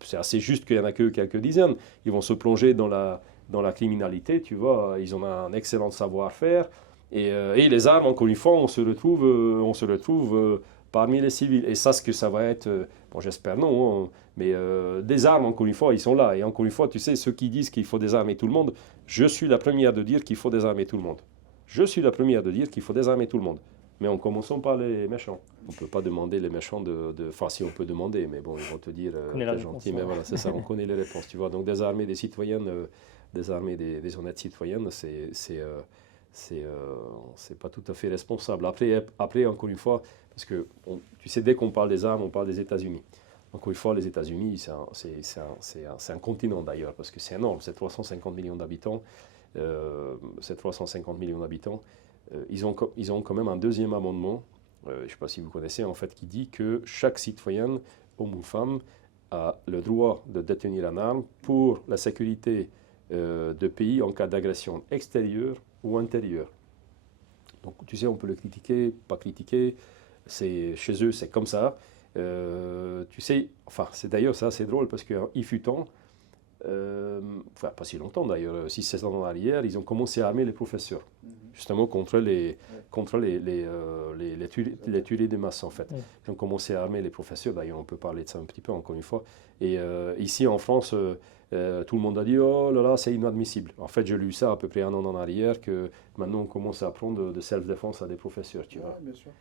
c'est assez juste qu'il n'y en a que quelques dizaines, ils vont se plonger dans la criminalité, tu vois. Ils ont un excellent savoir-faire. Et les armes, encore une fois, on se retrouve parmi les civils. Et ça, ce que ça va être, bon, j'espère non, hein, mais des armes, encore une fois, ils sont là. Et encore une fois, tu sais, ceux qui disent qu'il faut désarmer tout le monde, je suis la première de dire qu'il faut désarmer tout le monde. Je suis la première de dire qu'il faut désarmer tout le monde. Mais en commençant par les méchants. On ne peut pas demander les méchants Enfin, si on peut demander, mais bon, ils vont te dire, On connaît la t'es réponse, gentil, mais hein. voilà, c'est ça, on connaît les réponses, tu vois. Donc désarmer des citoyennes, désarmer des honnêtes citoyennes, c'est pas tout à fait responsable. Après, encore une fois, parce que tu sais, dès qu'on parle des armes, on parle des États-Unis. Encore une fois, les États-Unis, c'est un continent d'ailleurs, parce que c'est énorme, c'est 350 millions d'habitants. Ces 350 millions d'habitants, ils ont quand même un deuxième amendement, je ne sais pas si vous connaissez, en fait, qui dit que chaque citoyen, homme ou femme, a le droit de détenir une arme pour la sécurité de pays en cas d'agression extérieure ou intérieure. Donc, tu sais, on peut le critiquer, pas critiquer, chez eux, c'est comme ça. Tu sais, enfin, c'est d'ailleurs ça, c'est drôle parce qu'il fut temps, enfin pas si longtemps d'ailleurs, 6-7 ans en arrière, ils ont commencé à armer les professeurs, justement contre les, Ouais. contre les tueries de masse en fait. Ouais. Ils ont commencé à armer les professeurs, d'ailleurs on peut parler de ça un petit peu encore une fois. Et ici en France, tout le monde a dit oh là là c'est inadmissible. En fait j'ai lu ça à peu près un an en arrière, que maintenant on commence à apprendre de self-défense à des professeurs, tu vois. Ouais, bien sûr.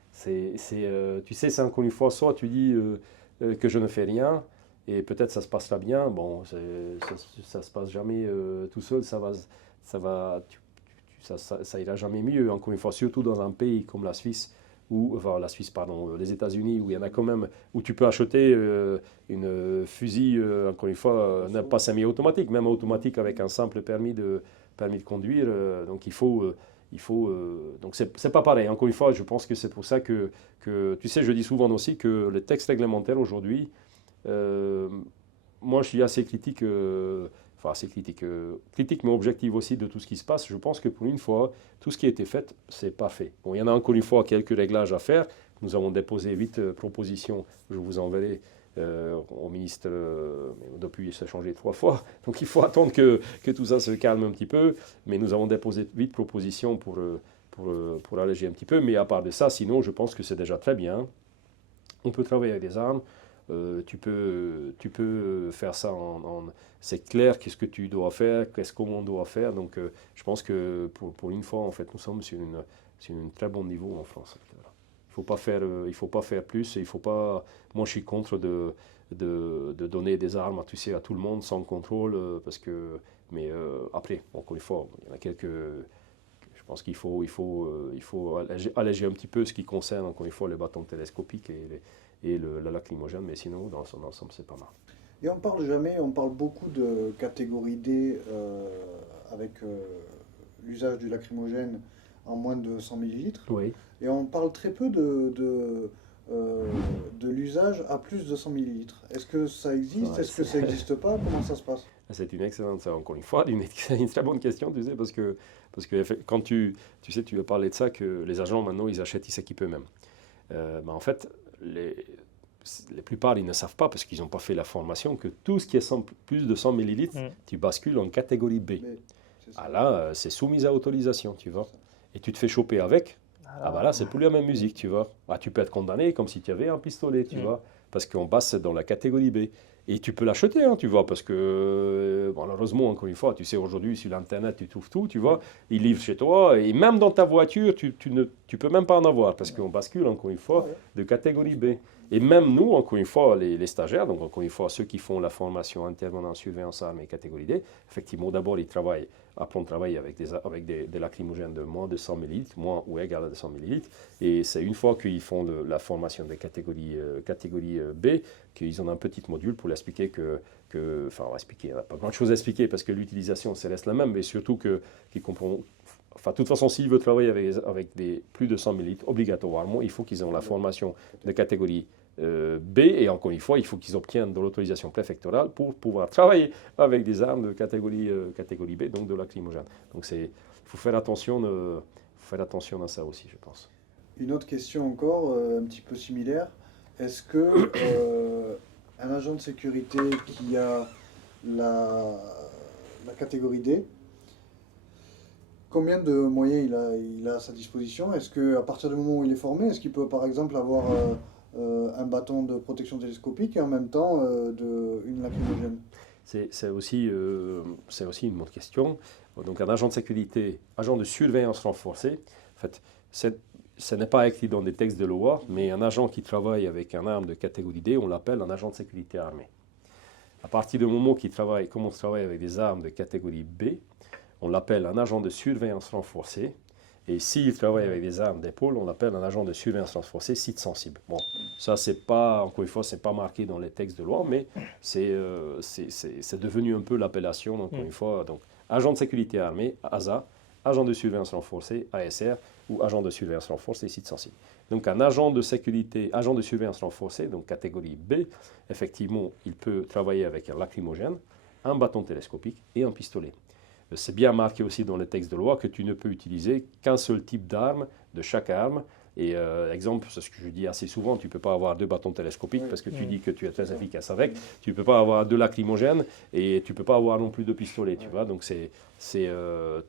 Tu sais, c'est encore une fois, soit tu dis que je ne fais rien, et peut-être ça se passera bien. Bon, ça se passe jamais tout seul, ça va, ça ira jamais mieux. Encore une fois, surtout dans un pays comme la Suisse, enfin la Suisse, pardon, les États-Unis, où il y en a quand même, où tu peux acheter une fusil, encore une fois, pas semi-automatique, même automatique avec un simple permis de conduire. Donc donc c'est pas pareil. Encore une fois, je pense que c'est pour ça que, tu sais, je dis souvent aussi que les textes réglementaires aujourd'hui, euh, moi je suis assez critique, enfin assez critique mais objectif aussi de tout ce qui se passe. Je pense que pour une fois, tout ce qui a été fait, c'est pas fait. Bon, il y en a encore une fois quelques réglages à faire. Nous avons déposé 8 propositions, je vous enverrai au ministre, mais depuis ça a changé 3 fois, donc il faut attendre que tout ça se calme un petit peu, mais nous avons déposé 8 propositions pour alléger un petit peu, mais à part de ça, sinon je pense que c'est déjà très bien. On peut travailler avec des armes, tu peux faire ça c'est clair qu'est-ce que tu dois faire, comment on doit faire, donc je pense que pour une fois, en fait, nous sommes sur un très bon niveau en France. il faut pas faire plus. Il faut pas, moi, je suis contre de donner des armes à, tu sais, à tout le monde sans contrôle, mais après, encore une fois, il y en a quelques. Je pense il faut alléger un petit peu ce qui concerne, encore une fois, les bâtons télescopiques et la lacrymogène, mais sinon, dans son ensemble, c'est pas mal. Et on parle beaucoup de catégorie D avec l'usage du lacrymogène en moins de 100 millilitres. Oui. Et on parle très peu de l'usage à plus de 100 millilitres. Est-ce que ça existe? Ouais, Est-ce que ça n'existe pas? Comment ça se passe? C'est une excellente, encore une fois, une très bonne question, tu sais, parce que quand tu sais, tu veux parler de ça, que les agents, maintenant, ils achètent, ils s'équipent eux-mêmes. En fait, la plupart, ils ne savent pas, parce qu'ils n'ont pas fait la formation, que tout ce qui est plus de 100 millilitres, tu bascules en catégorie B. Ah là, c'est soumis à autorisation, tu vois. Et tu te fais choper avec, là, c'est plus la même musique, tu vois. Tu peux être condamné comme si tu avais un pistolet, tu vois, parce qu'on passe dans la catégorie B. Et tu peux l'acheter, hein, tu vois, parce que, malheureusement, encore une fois, tu sais, aujourd'hui, sur l'Internet, tu trouves tout, tu vois, ils livrent chez toi, et même dans ta voiture, tu peux même pas en avoir, parce qu'on bascule, encore une fois, de catégorie B. Et même nous, encore une fois, les stagiaires, donc encore une fois, ceux qui font la formation intervenant en surveillance armée catégorie D, effectivement, d'abord, ils apprennent à travailler avec des lacrymogènes de moins de 100 millilitres, moins ou égal à 200 millilitres. Et c'est une fois qu'ils font la formation de catégorie B, qu'ils ont un petit module pour l'expliquer on va expliquer, il n'y a pas grand chose à expliquer parce que l'utilisation, ça reste la même, mais surtout qu'ils comprennent. Enfin, de toute façon, s'ils veulent travailler avec des plus de 100 millilitres, obligatoirement, il faut qu'ils aient la formation de catégorie B, et encore une fois, il faut qu'ils obtiennent de l'autorisation préfectorale pour pouvoir travailler avec des armes de catégorie B, donc de lacrymogène. Donc il faut faire attention à ça aussi, je pense. Une autre question encore, un petit peu similaire. Est-ce que un agent de sécurité qui a la catégorie D, combien de moyens il a à sa disposition? Est-ce qu'à partir du moment où il est formé, est-ce qu'il peut par exemple avoir un bâton de protection télescopique et en même temps une lacrymogène? C'est aussi une bonne question. Donc un agent de sécurité, agent de surveillance renforcée, en fait, ce n'est pas écrit dans des textes de loi, mais un agent qui travaille avec une arme de catégorie D, on l'appelle un agent de sécurité armée. À partir du moment qu'il commence à travailler avec des armes de catégorie B, on l'appelle un agent de surveillance renforcée. Et s'il travaille avec des armes d'épaule, on l'appelle un agent de surveillance renforcée site sensible. Bon, ça, c'est pas, encore une fois, c'est pas marqué dans les textes de loi, mais c'est devenu un peu l'appellation, encore une fois. Donc, agent de sécurité armée, ASA, agent de surveillance renforcée, ASR, ou agent de surveillance renforcée, site sensible. Donc, un agent de surveillance renforcée, donc catégorie B, effectivement, il peut travailler avec un lacrymogène, un bâton télescopique et un pistolet. C'est bien marqué aussi dans les textes de loi que tu ne peux utiliser qu'un seul type d'arme de chaque arme. Et exemple, c'est ce que je dis assez souvent, tu ne peux pas avoir 2 bâtons télescopiques parce que tu dis que tu es très efficace avec. Tu ne peux pas avoir 2 lacrymogènes et tu ne peux pas avoir non plus de pistolet. Tu vois. Donc c'est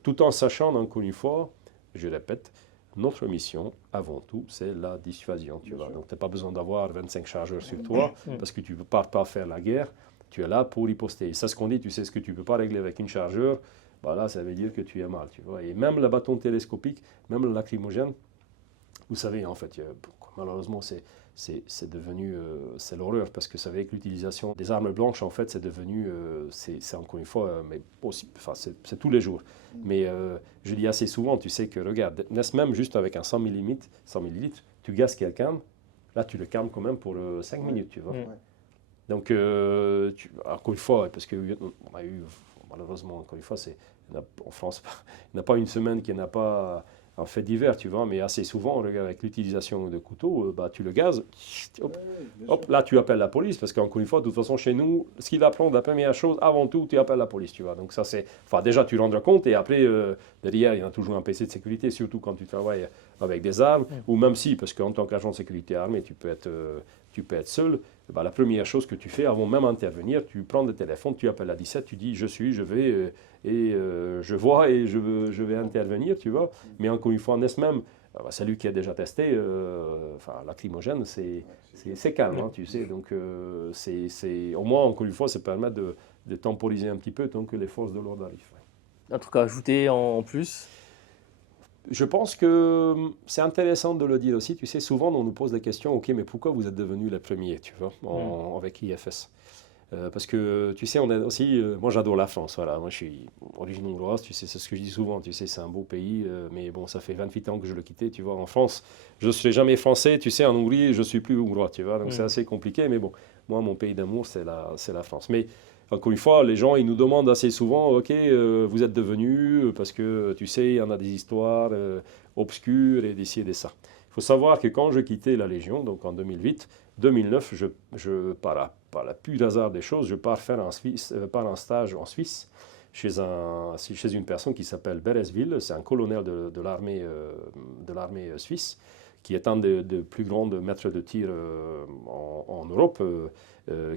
tout en sachant, encore une fois, je répète, notre mission, avant tout, c'est la dissuasion. Tu vois. Donc tu n'as pas besoin d'avoir 25 chargeurs sur toi parce que tu ne pars pas faire la guerre. Tu es là pour riposter. Et ça, ce qu'on dit, tu sais ce que tu ne peux pas régler avec une chargeur, là, ça veut dire que tu es mal, tu vois. Et même le bâton télescopique, même le lacrymogène, vous savez, en fait, malheureusement, c'est devenu, c'est l'horreur, parce que vous savez que l'utilisation des armes blanches, en fait, c'est devenu, c'est encore une fois, mais aussi, enfin, c'est tous les jours. Mais je dis assez souvent, tu sais que, regarde, n'est-ce même juste avec un 100 millilitres, tu gazes quelqu'un, là, tu le calmes quand même pour 5 minutes, tu vois. Donc, encore une fois, parce qu'on a eu, malheureusement, encore une fois, en France, il n'y a pas une semaine qui n'a pas un fait divers, tu vois, mais assez souvent, regarde, avec l'utilisation de couteaux, tu le gazes, hop, là, tu appelles la police, parce qu'encore une fois, de toute façon, chez nous, ce qu'il apprend, la première chose, avant tout, tu appelles la police, tu vois. Donc, ça, déjà, tu rends compte, et après, derrière, il y a toujours un PC de sécurité, surtout quand tu travailles avec des armes, ou même si, parce qu'en tant qu'agent de sécurité armée, tu peux être seul. La première chose que tu fais, avant même d'intervenir, tu prends le téléphone, tu appelles la 17, tu dis je vais, je vois et je vais intervenir, tu vois. Mais encore une fois, n'est-ce même, celui qui a déjà testé, lacrymogène, c'est calme, hein, tu sais. Donc, au moins, encore une fois, ça permet de temporiser un petit peu tant que les forces de l'ordre arrivent. Un truc à ajouter en plus? Je pense que c'est intéressant de le dire aussi. Tu sais, souvent on nous pose la question, ok, mais pourquoi vous êtes devenu les premiers, tu vois, avec IFS? Parce que, tu sais, on est aussi, moi j'adore la France, voilà, moi je suis origine hongroise, tu sais, c'est ce que je dis souvent, tu sais, c'est un beau pays, mais bon, ça fait 28 ans que je le quittais, tu vois, en France, je ne serai jamais français, tu sais, en Hongrie, je ne suis plus hongrois, tu vois, donc c'est assez compliqué, mais bon, moi, mon pays d'amour, c'est la France. Mais encore une fois, les gens, ils nous demandent assez souvent, ok, vous êtes devenus, parce que, tu sais, il y en a des histoires obscures et d'ici et de ça. Il faut savoir que quand je quittais la Légion, donc en 2008, 2009, par la pure hasard des choses, je pars faire par un stage en Suisse chez une personne qui s'appelle Beresville. C'est un colonel de l'armée suisse, qui est un des plus grands maîtres de tir en Europe,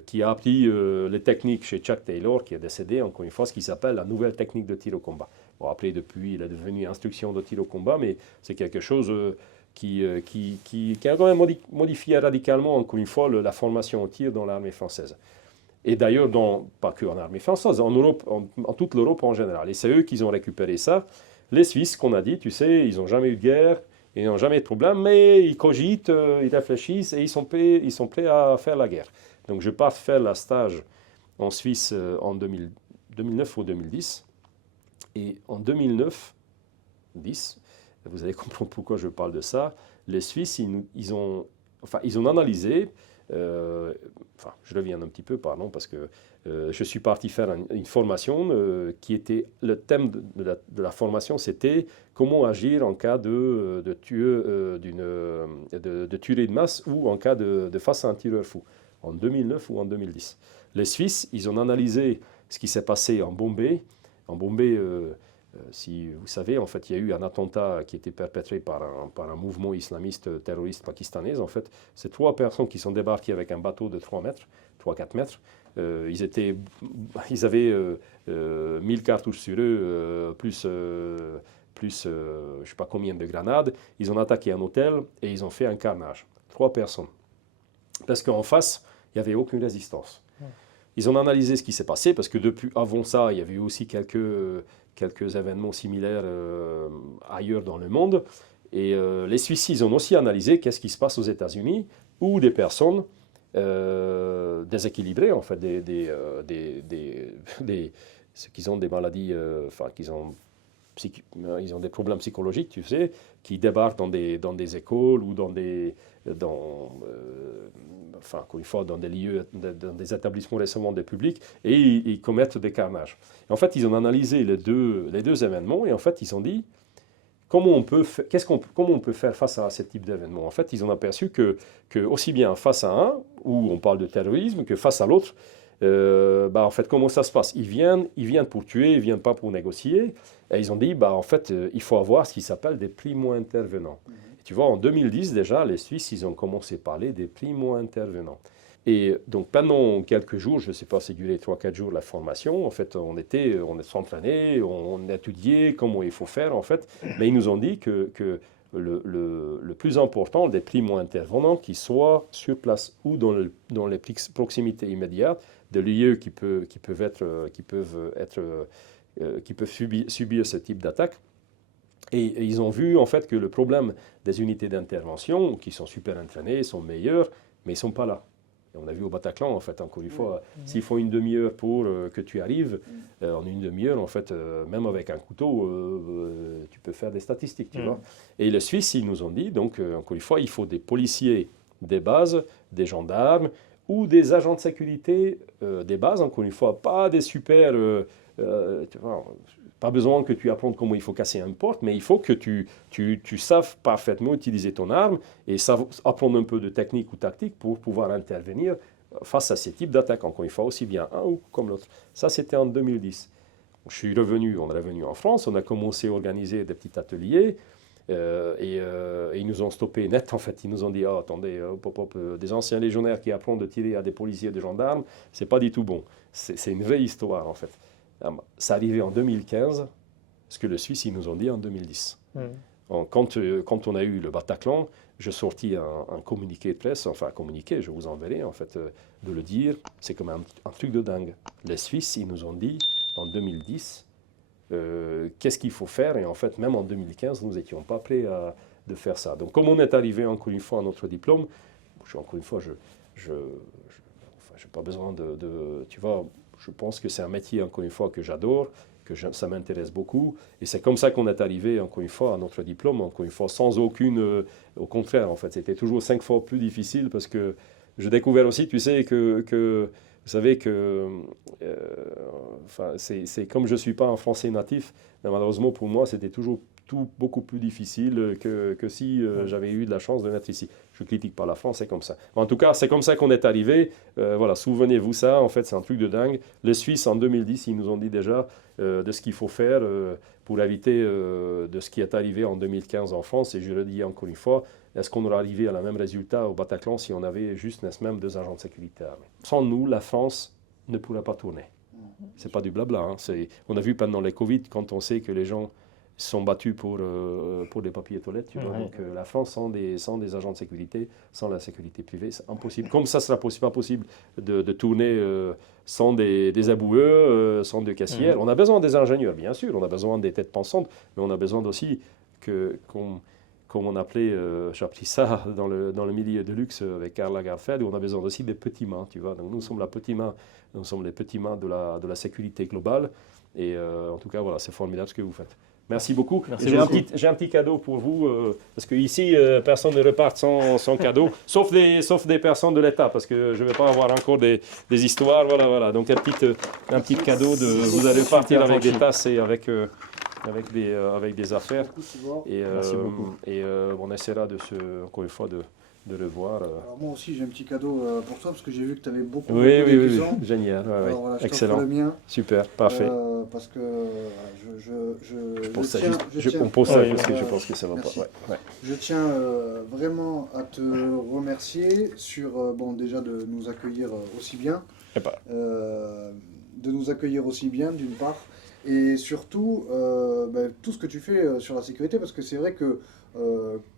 qui a appris les techniques chez Chuck Taylor, qui est décédé, encore une fois, ce qui s'appelle la nouvelle technique de tir au combat. Bon, après, depuis, il est devenu instruction de tir au combat, mais c'est quelque chose qui a quand même modifié radicalement, encore une fois, la formation au tir dans l'armée française. Et d'ailleurs, pas que en armée française, en Europe, en toute l'Europe en général. Et c'est eux qui ont récupéré ça. Les Suisses, qu'on a dit, tu sais, ils n'ont jamais eu de guerre, ils n'ont jamais eu de problème, mais ils cogitent, ils réfléchissent et ils sont prêts à faire la guerre. Donc je pars faire la stage en Suisse en 2009 ou 2010. Et en 2009-10, vous allez comprendre pourquoi je parle de ça, les Suisses, ils ont analysé, je reviens un petit peu, pardon, parce que je suis parti faire une formation qui était, le thème de la formation, c'était comment agir en cas de tuerie de masse ou en cas de face à un tireur fou, en 2009 ou en 2010. Les Suisses, ils ont analysé ce qui s'est passé en Bombay. En Bombay, si vous savez, en fait, il y a eu un attentat qui a été perpétré par un mouvement islamiste terroriste pakistanais. En fait, c'est 3 personnes qui sont débarquées avec un bateau de 3-4 mètres. Ils avaient 1000 cartouches sur eux, plus je ne sais pas combien de grenades. Ils ont attaqué un hôtel et ils ont fait un carnage. 3 personnes. Parce qu'en face, il n'y avait aucune résistance. Ils ont analysé ce qui s'est passé, parce que avant ça, il y avait eu aussi quelques événements similaires ailleurs dans le monde. Et les Suisses, ils ont aussi analysé qu'est-ce qui se passe aux États-Unis, où des personnes déséquilibrées, en fait, ceux qui ont des maladies, ils ont des problèmes psychologiques, tu sais, qui débarquent dans des écoles ou encore une fois, dans des lieux, dans des établissements recevant des publics, et ils commettent des carnages. Et en fait, ils ont analysé les deux événements, et en fait, ils ont dit, comment on peut faire face à ce type d'événement? En fait, ils ont aperçu que aussi bien face à un, où on parle de terrorisme, que face à l'autre, en fait, comment ça se passe? Ils viennent pour tuer, ils ne viennent pas pour négocier. Et ils ont dit, en fait, il faut avoir ce qui s'appelle des primo-intervenants. Tu vois, en 2010, déjà, les Suisses, ils ont commencé à parler des primo-intervenants. Et donc, pendant quelques jours, je ne sais pas, c'est duré 3-4 jours la formation, en fait, on s'entraînait, on étudiait comment il faut faire, en fait. Mais ils nous ont dit que le plus important, des primo-intervenants, qui soient sur place ou dans les proximités immédiates, de lieux qui peuvent subir ce type d'attaque. Et ils ont vu en fait que le problème des unités d'intervention, qui sont super entraînées, sont meilleures, mais ils ne sont pas là. Et on a vu au Bataclan, en fait, encore une fois, s'il faut une demi-heure pour que tu arrives, en une demi-heure, en fait, même avec un couteau, tu peux faire des statistiques, tu vois. Et les Suisses, ils nous ont dit, donc, encore une fois, il faut des policiers des bases, des gendarmes ou des agents de sécurité des bases, encore une fois, pas des super... tu vois, pas besoin que tu apprennes comment il faut casser une porte, mais il faut que tu saches parfaitement utiliser ton arme et apprendre un peu de technique ou tactique pour pouvoir intervenir face à ces types d'attaques, encore une fois, aussi bien un ou comme l'autre. Ça, c'était en 2010. On est revenu en France, on a commencé à organiser des petits ateliers et ils nous ont stoppé net, en fait. Ils nous ont dit, oh, attendez, des anciens légionnaires qui apprennent de tirer à des policiers et des gendarmes, c'est pas du tout bon. C'est une vraie histoire, en fait. Ça arrivait en 2015, ce que les Suisses ils nous ont dit en 2010. Quand on a eu le Bataclan, j'ai sorti un communiqué de presse, enfin un communiqué, je vous enverrai en fait, de le dire, c'est comme un truc de dingue. Les Suisses, ils nous ont dit en 2010, qu'est-ce qu'il faut faire. Et en fait, même en 2015, nous n'étions pas prêts de faire ça. Donc, comme on est arrivé encore une fois à notre diplôme, encore une fois, je n'ai pas besoin tu vois, je pense que c'est un métier, encore une fois, que j'adore, ça m'intéresse beaucoup. Et c'est comme ça qu'on est arrivé, encore une fois, à notre diplôme, encore une fois, sans aucune... au contraire, en fait, c'était toujours 5 fois plus difficile parce que j'ai découvert aussi, tu sais, vous savez que... c'est comme je ne suis pas un Français natif, mais malheureusement, pour moi, c'était toujours tout beaucoup plus difficile que si j'avais eu de la chance de naître ici. Je ne critique pas la France, c'est comme ça. Mais en tout cas, c'est comme ça qu'on est arrivé. Voilà, souvenez-vous ça, en fait, c'est un truc de dingue. Les Suisses, en 2010, ils nous ont dit déjà de ce qu'il faut faire pour éviter de ce qui est arrivé en 2015 en France. Et je le dis encore une fois, est-ce qu'on aurait arrivé à la même résultat au Bataclan si on avait juste, n'est-ce même, 2 agents de sécurité armés? Sans nous, la France ne pourrait pas tourner. C'est pas du blabla. Hein. On a vu pendant les Covid, quand on sait que les gens sont battus pour des papiers toilettes. Tu vois. Donc, la France, sans des agents de sécurité, sans la sécurité privée, c'est impossible. Comme ça ne sera pas possible de tourner sans des aboueux, sans des caissières. On a besoin des ingénieurs, bien sûr. On a besoin des têtes pensantes, mais on a besoin aussi comme on appelait, j'ai appris ça dans le milieu de luxe avec Karl Lagerfeld, où on a besoin aussi des petits mains, tu vois. Donc nous sommes nous sommes les petits mains de la sécurité globale. Et en tout cas, voilà, c'est formidable ce que vous faites. Merci beaucoup. J'ai un petit cadeau pour vous, parce qu'ici, personne ne repart sans cadeau, sauf des personnes de l'État, parce que je ne vais pas avoir encore des histoires. Voilà. Donc un petit cadeau, vous allez partir avec des tasses et avec des affaires. Merci beaucoup. Et on essaiera encore une fois de revoir. Alors moi aussi j'ai un petit cadeau pour toi parce que j'ai vu que tu avais beaucoup Oui, génial. Alors voilà, je excellent. t'offre le mien. Super, parfait. Parce que on pose ça parce que je pense que ça va merci. pas. Ouais. Je tiens vraiment à te remercier sur déjà de nous accueillir aussi bien. De nous accueillir aussi bien d'une part. Et surtout, tout ce que tu fais sur la sécurité, parce que c'est vrai que,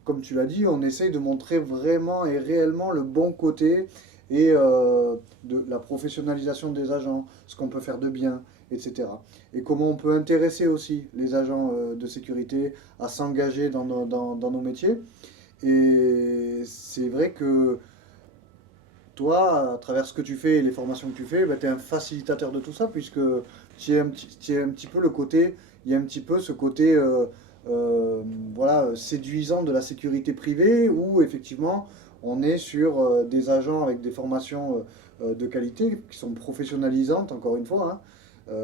comme tu l'as dit, on essaye de montrer vraiment et réellement le bon côté et de la professionnalisation des agents, ce qu'on peut faire de bien, etc. Et comment on peut intéresser aussi les agents de sécurité à s'engager dans nos métiers. Et c'est vrai que toi, à travers ce que tu fais et les formations que tu fais, tu es un facilitateur de tout ça, puisque tu es un petit peu le côté, il y a un petit peu ce côté séduisant de la sécurité privée, où effectivement on est sur des agents avec des formations de qualité, qui sont professionnalisantes, encore une fois,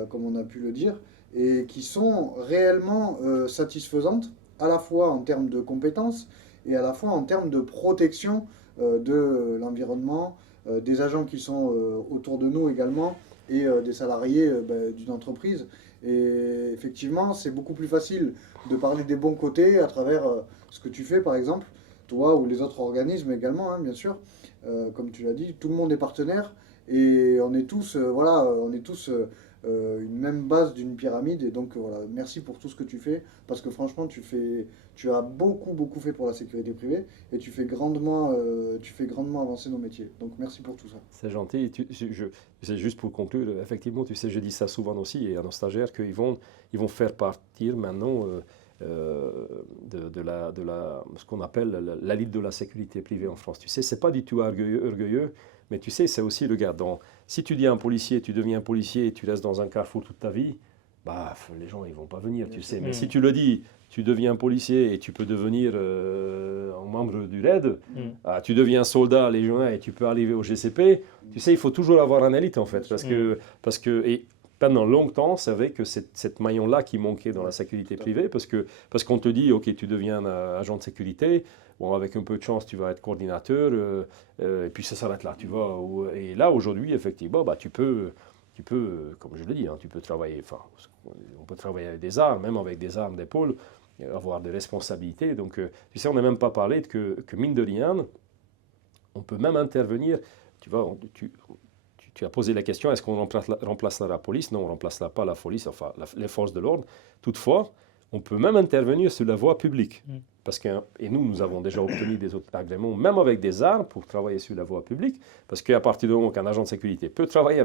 comme on a pu le dire, et qui sont réellement satisfaisantes, à la fois en termes de compétences, et à la fois en termes de protection de l'environnement, des agents qui sont autour de nous également, et des salariés d'une entreprise. Et effectivement, c'est beaucoup plus facile de parler des bons côtés à travers ce que tu fais, par exemple, toi ou les autres organismes également, bien sûr. Comme tu l'as dit, tout le monde est partenaire, et on est tous, une même base d'une pyramide. Et donc voilà, merci pour tout ce que tu fais, parce que franchement tu as beaucoup fait pour la sécurité privée, et tu fais grandement avancer nos métiers. Donc merci pour tout ça. C'est gentil. C'est juste pour conclure, effectivement, tu sais, je dis ça souvent aussi et à nos stagiaires qu'ils vont faire partir maintenant ce qu'on appelle la Ligue de la sécurité privée en France. Tu sais, c'est pas du tout orgueilleux, mais tu sais, c'est aussi le gars. Si tu deviens un policier et tu restes dans un carrefour toute ta vie, les gens ils vont pas venir, tu sais. Mais si tu le dis, tu deviens policier et tu peux devenir un membre du RAID, tu deviens soldat légionnaire et tu peux arriver au GCP, tu sais, il faut toujours avoir un élite en fait, parce que pendant longtemps, c'est vrai que c'est cette maillon-là qui manquait dans la sécurité privée, parce qu'on te dit, ok, tu deviens un agent de sécurité, bon, avec un peu de chance, tu vas être coordinateur, et puis ça s'arrête là, tu vois. Et là, aujourd'hui, effectivement, tu peux, comme je le dis, tu peux travailler, on peut travailler avec des armes, même avec des armes d'épaule, avoir des responsabilités. Donc, tu sais, on n'a même pas parlé que mine de rien, on peut même intervenir, tu vois, tu as posé la question, est-ce qu'on remplacera la police? Non, on ne remplacera pas la police, enfin les forces de l'ordre. Toutefois, on peut même intervenir sur la voie publique. parce que, et nous avons déjà obtenu des autres agréments, même avec des armes, pour travailler sur la voie publique, parce qu'à partir du moment qu'un agent de sécurité peut travailler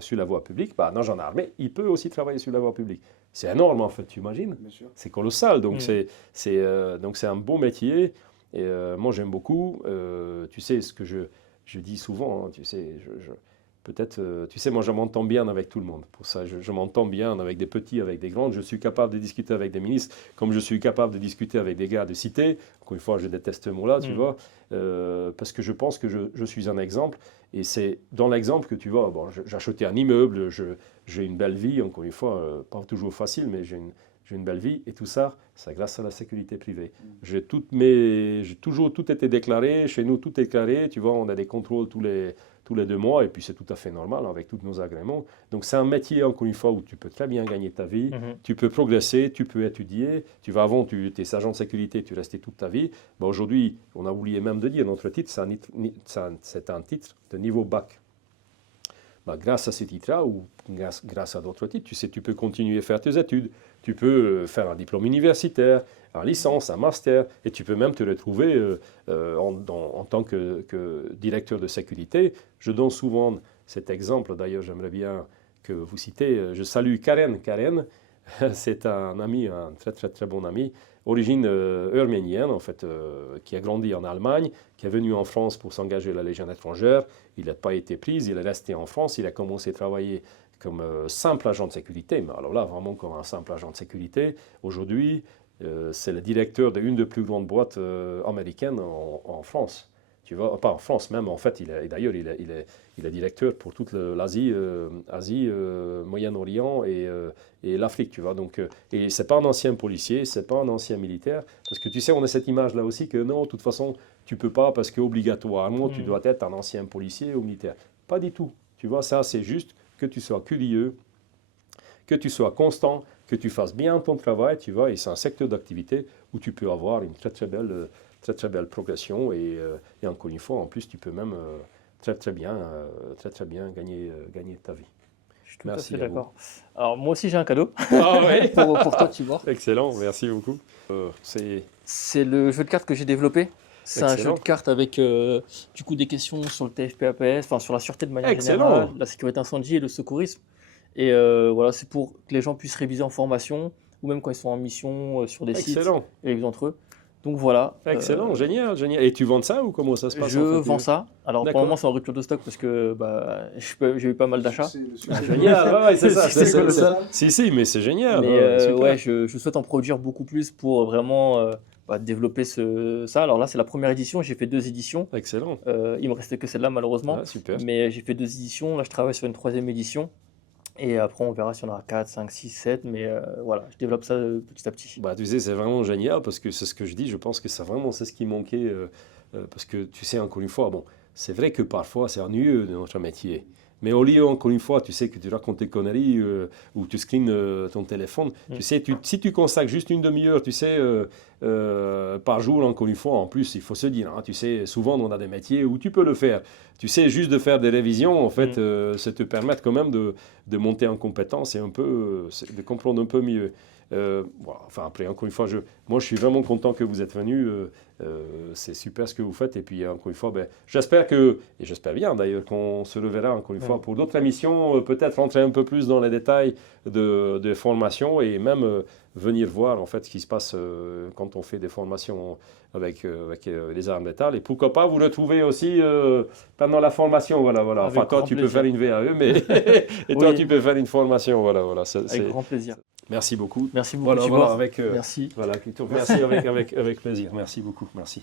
sur la voie publique, bah, un agent armé, il peut aussi travailler sur la voie publique. C'est énorme, en fait, tu imagines? Bien sûr. C'est colossal, donc c'est un beau métier, et moi j'aime beaucoup. Tu sais, ce que je dis souvent, hein, tu sais, peut-être, tu sais, moi je m'entends bien avec tout le monde. Pour ça, je m'entends bien avec des petits, avec des grands. Je suis capable de discuter avec des ministres, comme je suis capable de discuter avec des gars de cité. Encore une fois, je déteste ce mot-là, tu vois, parce que je pense que je suis un exemple. Et c'est dans l'exemple que tu vois, bon, j'ai acheté un immeuble, j'ai une belle vie, encore une fois, pas toujours facile, mais j'ai une belle vie. Et tout ça, c'est grâce à la sécurité privée. J'ai toujours tout été déclaré. Chez nous, tout est déclaré. Tu vois, on a des contrôles tous les 2 mois, et puis c'est tout à fait normal avec tous nos agréments. Donc c'est un métier, encore une fois, où tu peux très bien gagner ta vie, tu peux progresser, tu peux étudier. Avant, tu étais agent de sécurité, tu restais toute ta vie. Ben, aujourd'hui, on a oublié même de dire, notre titre, c'est un titre de niveau bac. Ben, grâce à ce titre-là, ou grâce à d'autres titres, tu sais, tu peux continuer à faire tes études, tu peux faire un diplôme universitaire, une licence, un master, et tu peux même te retrouver en tant que directeur de sécurité. Je donne souvent cet exemple, d'ailleurs j'aimerais bien que vous citez. Je salue Karen. Karen, c'est un ami, un très très très bon ami, origine arménienne en fait, qui a grandi en Allemagne, qui est venu en France pour s'engager à la Légion étrangère. Il n'a pas été pris, il est resté en France, il a commencé à travailler comme simple agent de sécurité, mais alors là vraiment comme un simple agent de sécurité. Aujourd'hui, c'est le directeur d'une des plus grandes boîtes américaines en France. Tu vois, pas en France même, en fait, d'ailleurs, il est directeur pour toute l'Asie, Moyen-Orient et l'Afrique, tu vois. Donc, et ce n'est pas un ancien policier, ce n'est pas un ancien militaire, parce que tu sais, on a cette image-là aussi que non, de toute façon, tu ne peux pas, parce qu'obligatoirement, tu dois être un ancien policier ou militaire. Pas du tout. Tu vois, ça, c'est juste que tu sois curieux, que tu sois constant, que tu fasses bien ton travail, tu vois, et c'est un secteur d'activité où tu peux avoir une très très belle progression, et encore une fois, en plus, tu peux même très bien gagner ta vie. Je suis tout à fait d'accord. Alors moi aussi j'ai un cadeau ouais. pour toi, Tibor. Excellent, merci beaucoup. C'est le jeu de cartes que j'ai développé. C'est un jeu de cartes avec du coup des questions sur le TFP-APS, enfin sur la sûreté de manière générale, la sécurité incendie et le secourisme. Et voilà, c'est pour que les gens puissent réviser en formation ou même quand ils sont en mission sur des sites et entre eux. Donc voilà. Excellent, génial, génial. Et tu vends ça ou comment ça se passe? Je vends ça. Alors pour le moment c'est en rupture de stock parce que j'ai eu pas mal d'achats. Génial, ouais, c'est ça. Si, mais c'est génial. Mais ouais, je souhaite en produire beaucoup plus pour vraiment développer ça. Alors là c'est la première édition, j'ai fait 2 éditions. Excellent. Il me restait que celle-là malheureusement. Ah, super. Mais j'ai fait 2 éditions, là je travaille sur une 3e édition. Et après, on verra si on aura 4, 5, 6, 7. Mais voilà, je développe ça petit à petit. Bah, tu sais, c'est vraiment génial parce que c'est ce que je dis. Je pense que c'est ce qui manquait. Parce que tu sais, encore une fois, bon, c'est vrai que parfois c'est ennuyeux de notre métier. Mais au lieu, encore une fois, tu sais que tu racontes tes conneries ou tu screens ton téléphone, tu sais, si tu consacres juste une demi-heure, tu sais, par jour, encore une fois, en plus, il faut se dire, hein, tu sais, souvent on a des métiers où tu peux le faire. Tu sais, juste de faire des révisions, en fait, ça te permet quand même de monter en compétence et un peu, de comprendre un peu mieux. Voilà. Enfin, après, encore une fois, moi, je suis vraiment content que vous êtes venus. C'est super ce que vous faites. Et puis, encore une fois, j'espère bien d'ailleurs qu'on se reverra encore une fois pour d'autres émissions, peut-être rentrer un peu plus dans les détails de formation et même venir voir en fait ce qui se passe quand on fait des formations avec les armes létales. Et pourquoi pas vous retrouver aussi pendant la formation. Voilà. Enfin, toi, tu peux faire une VAE, mais et toi, tu peux faire une formation. Voilà. Avec grand plaisir. Merci beaucoup. Merci beaucoup. Voilà, merci. Merci avec plaisir. Merci beaucoup. Merci.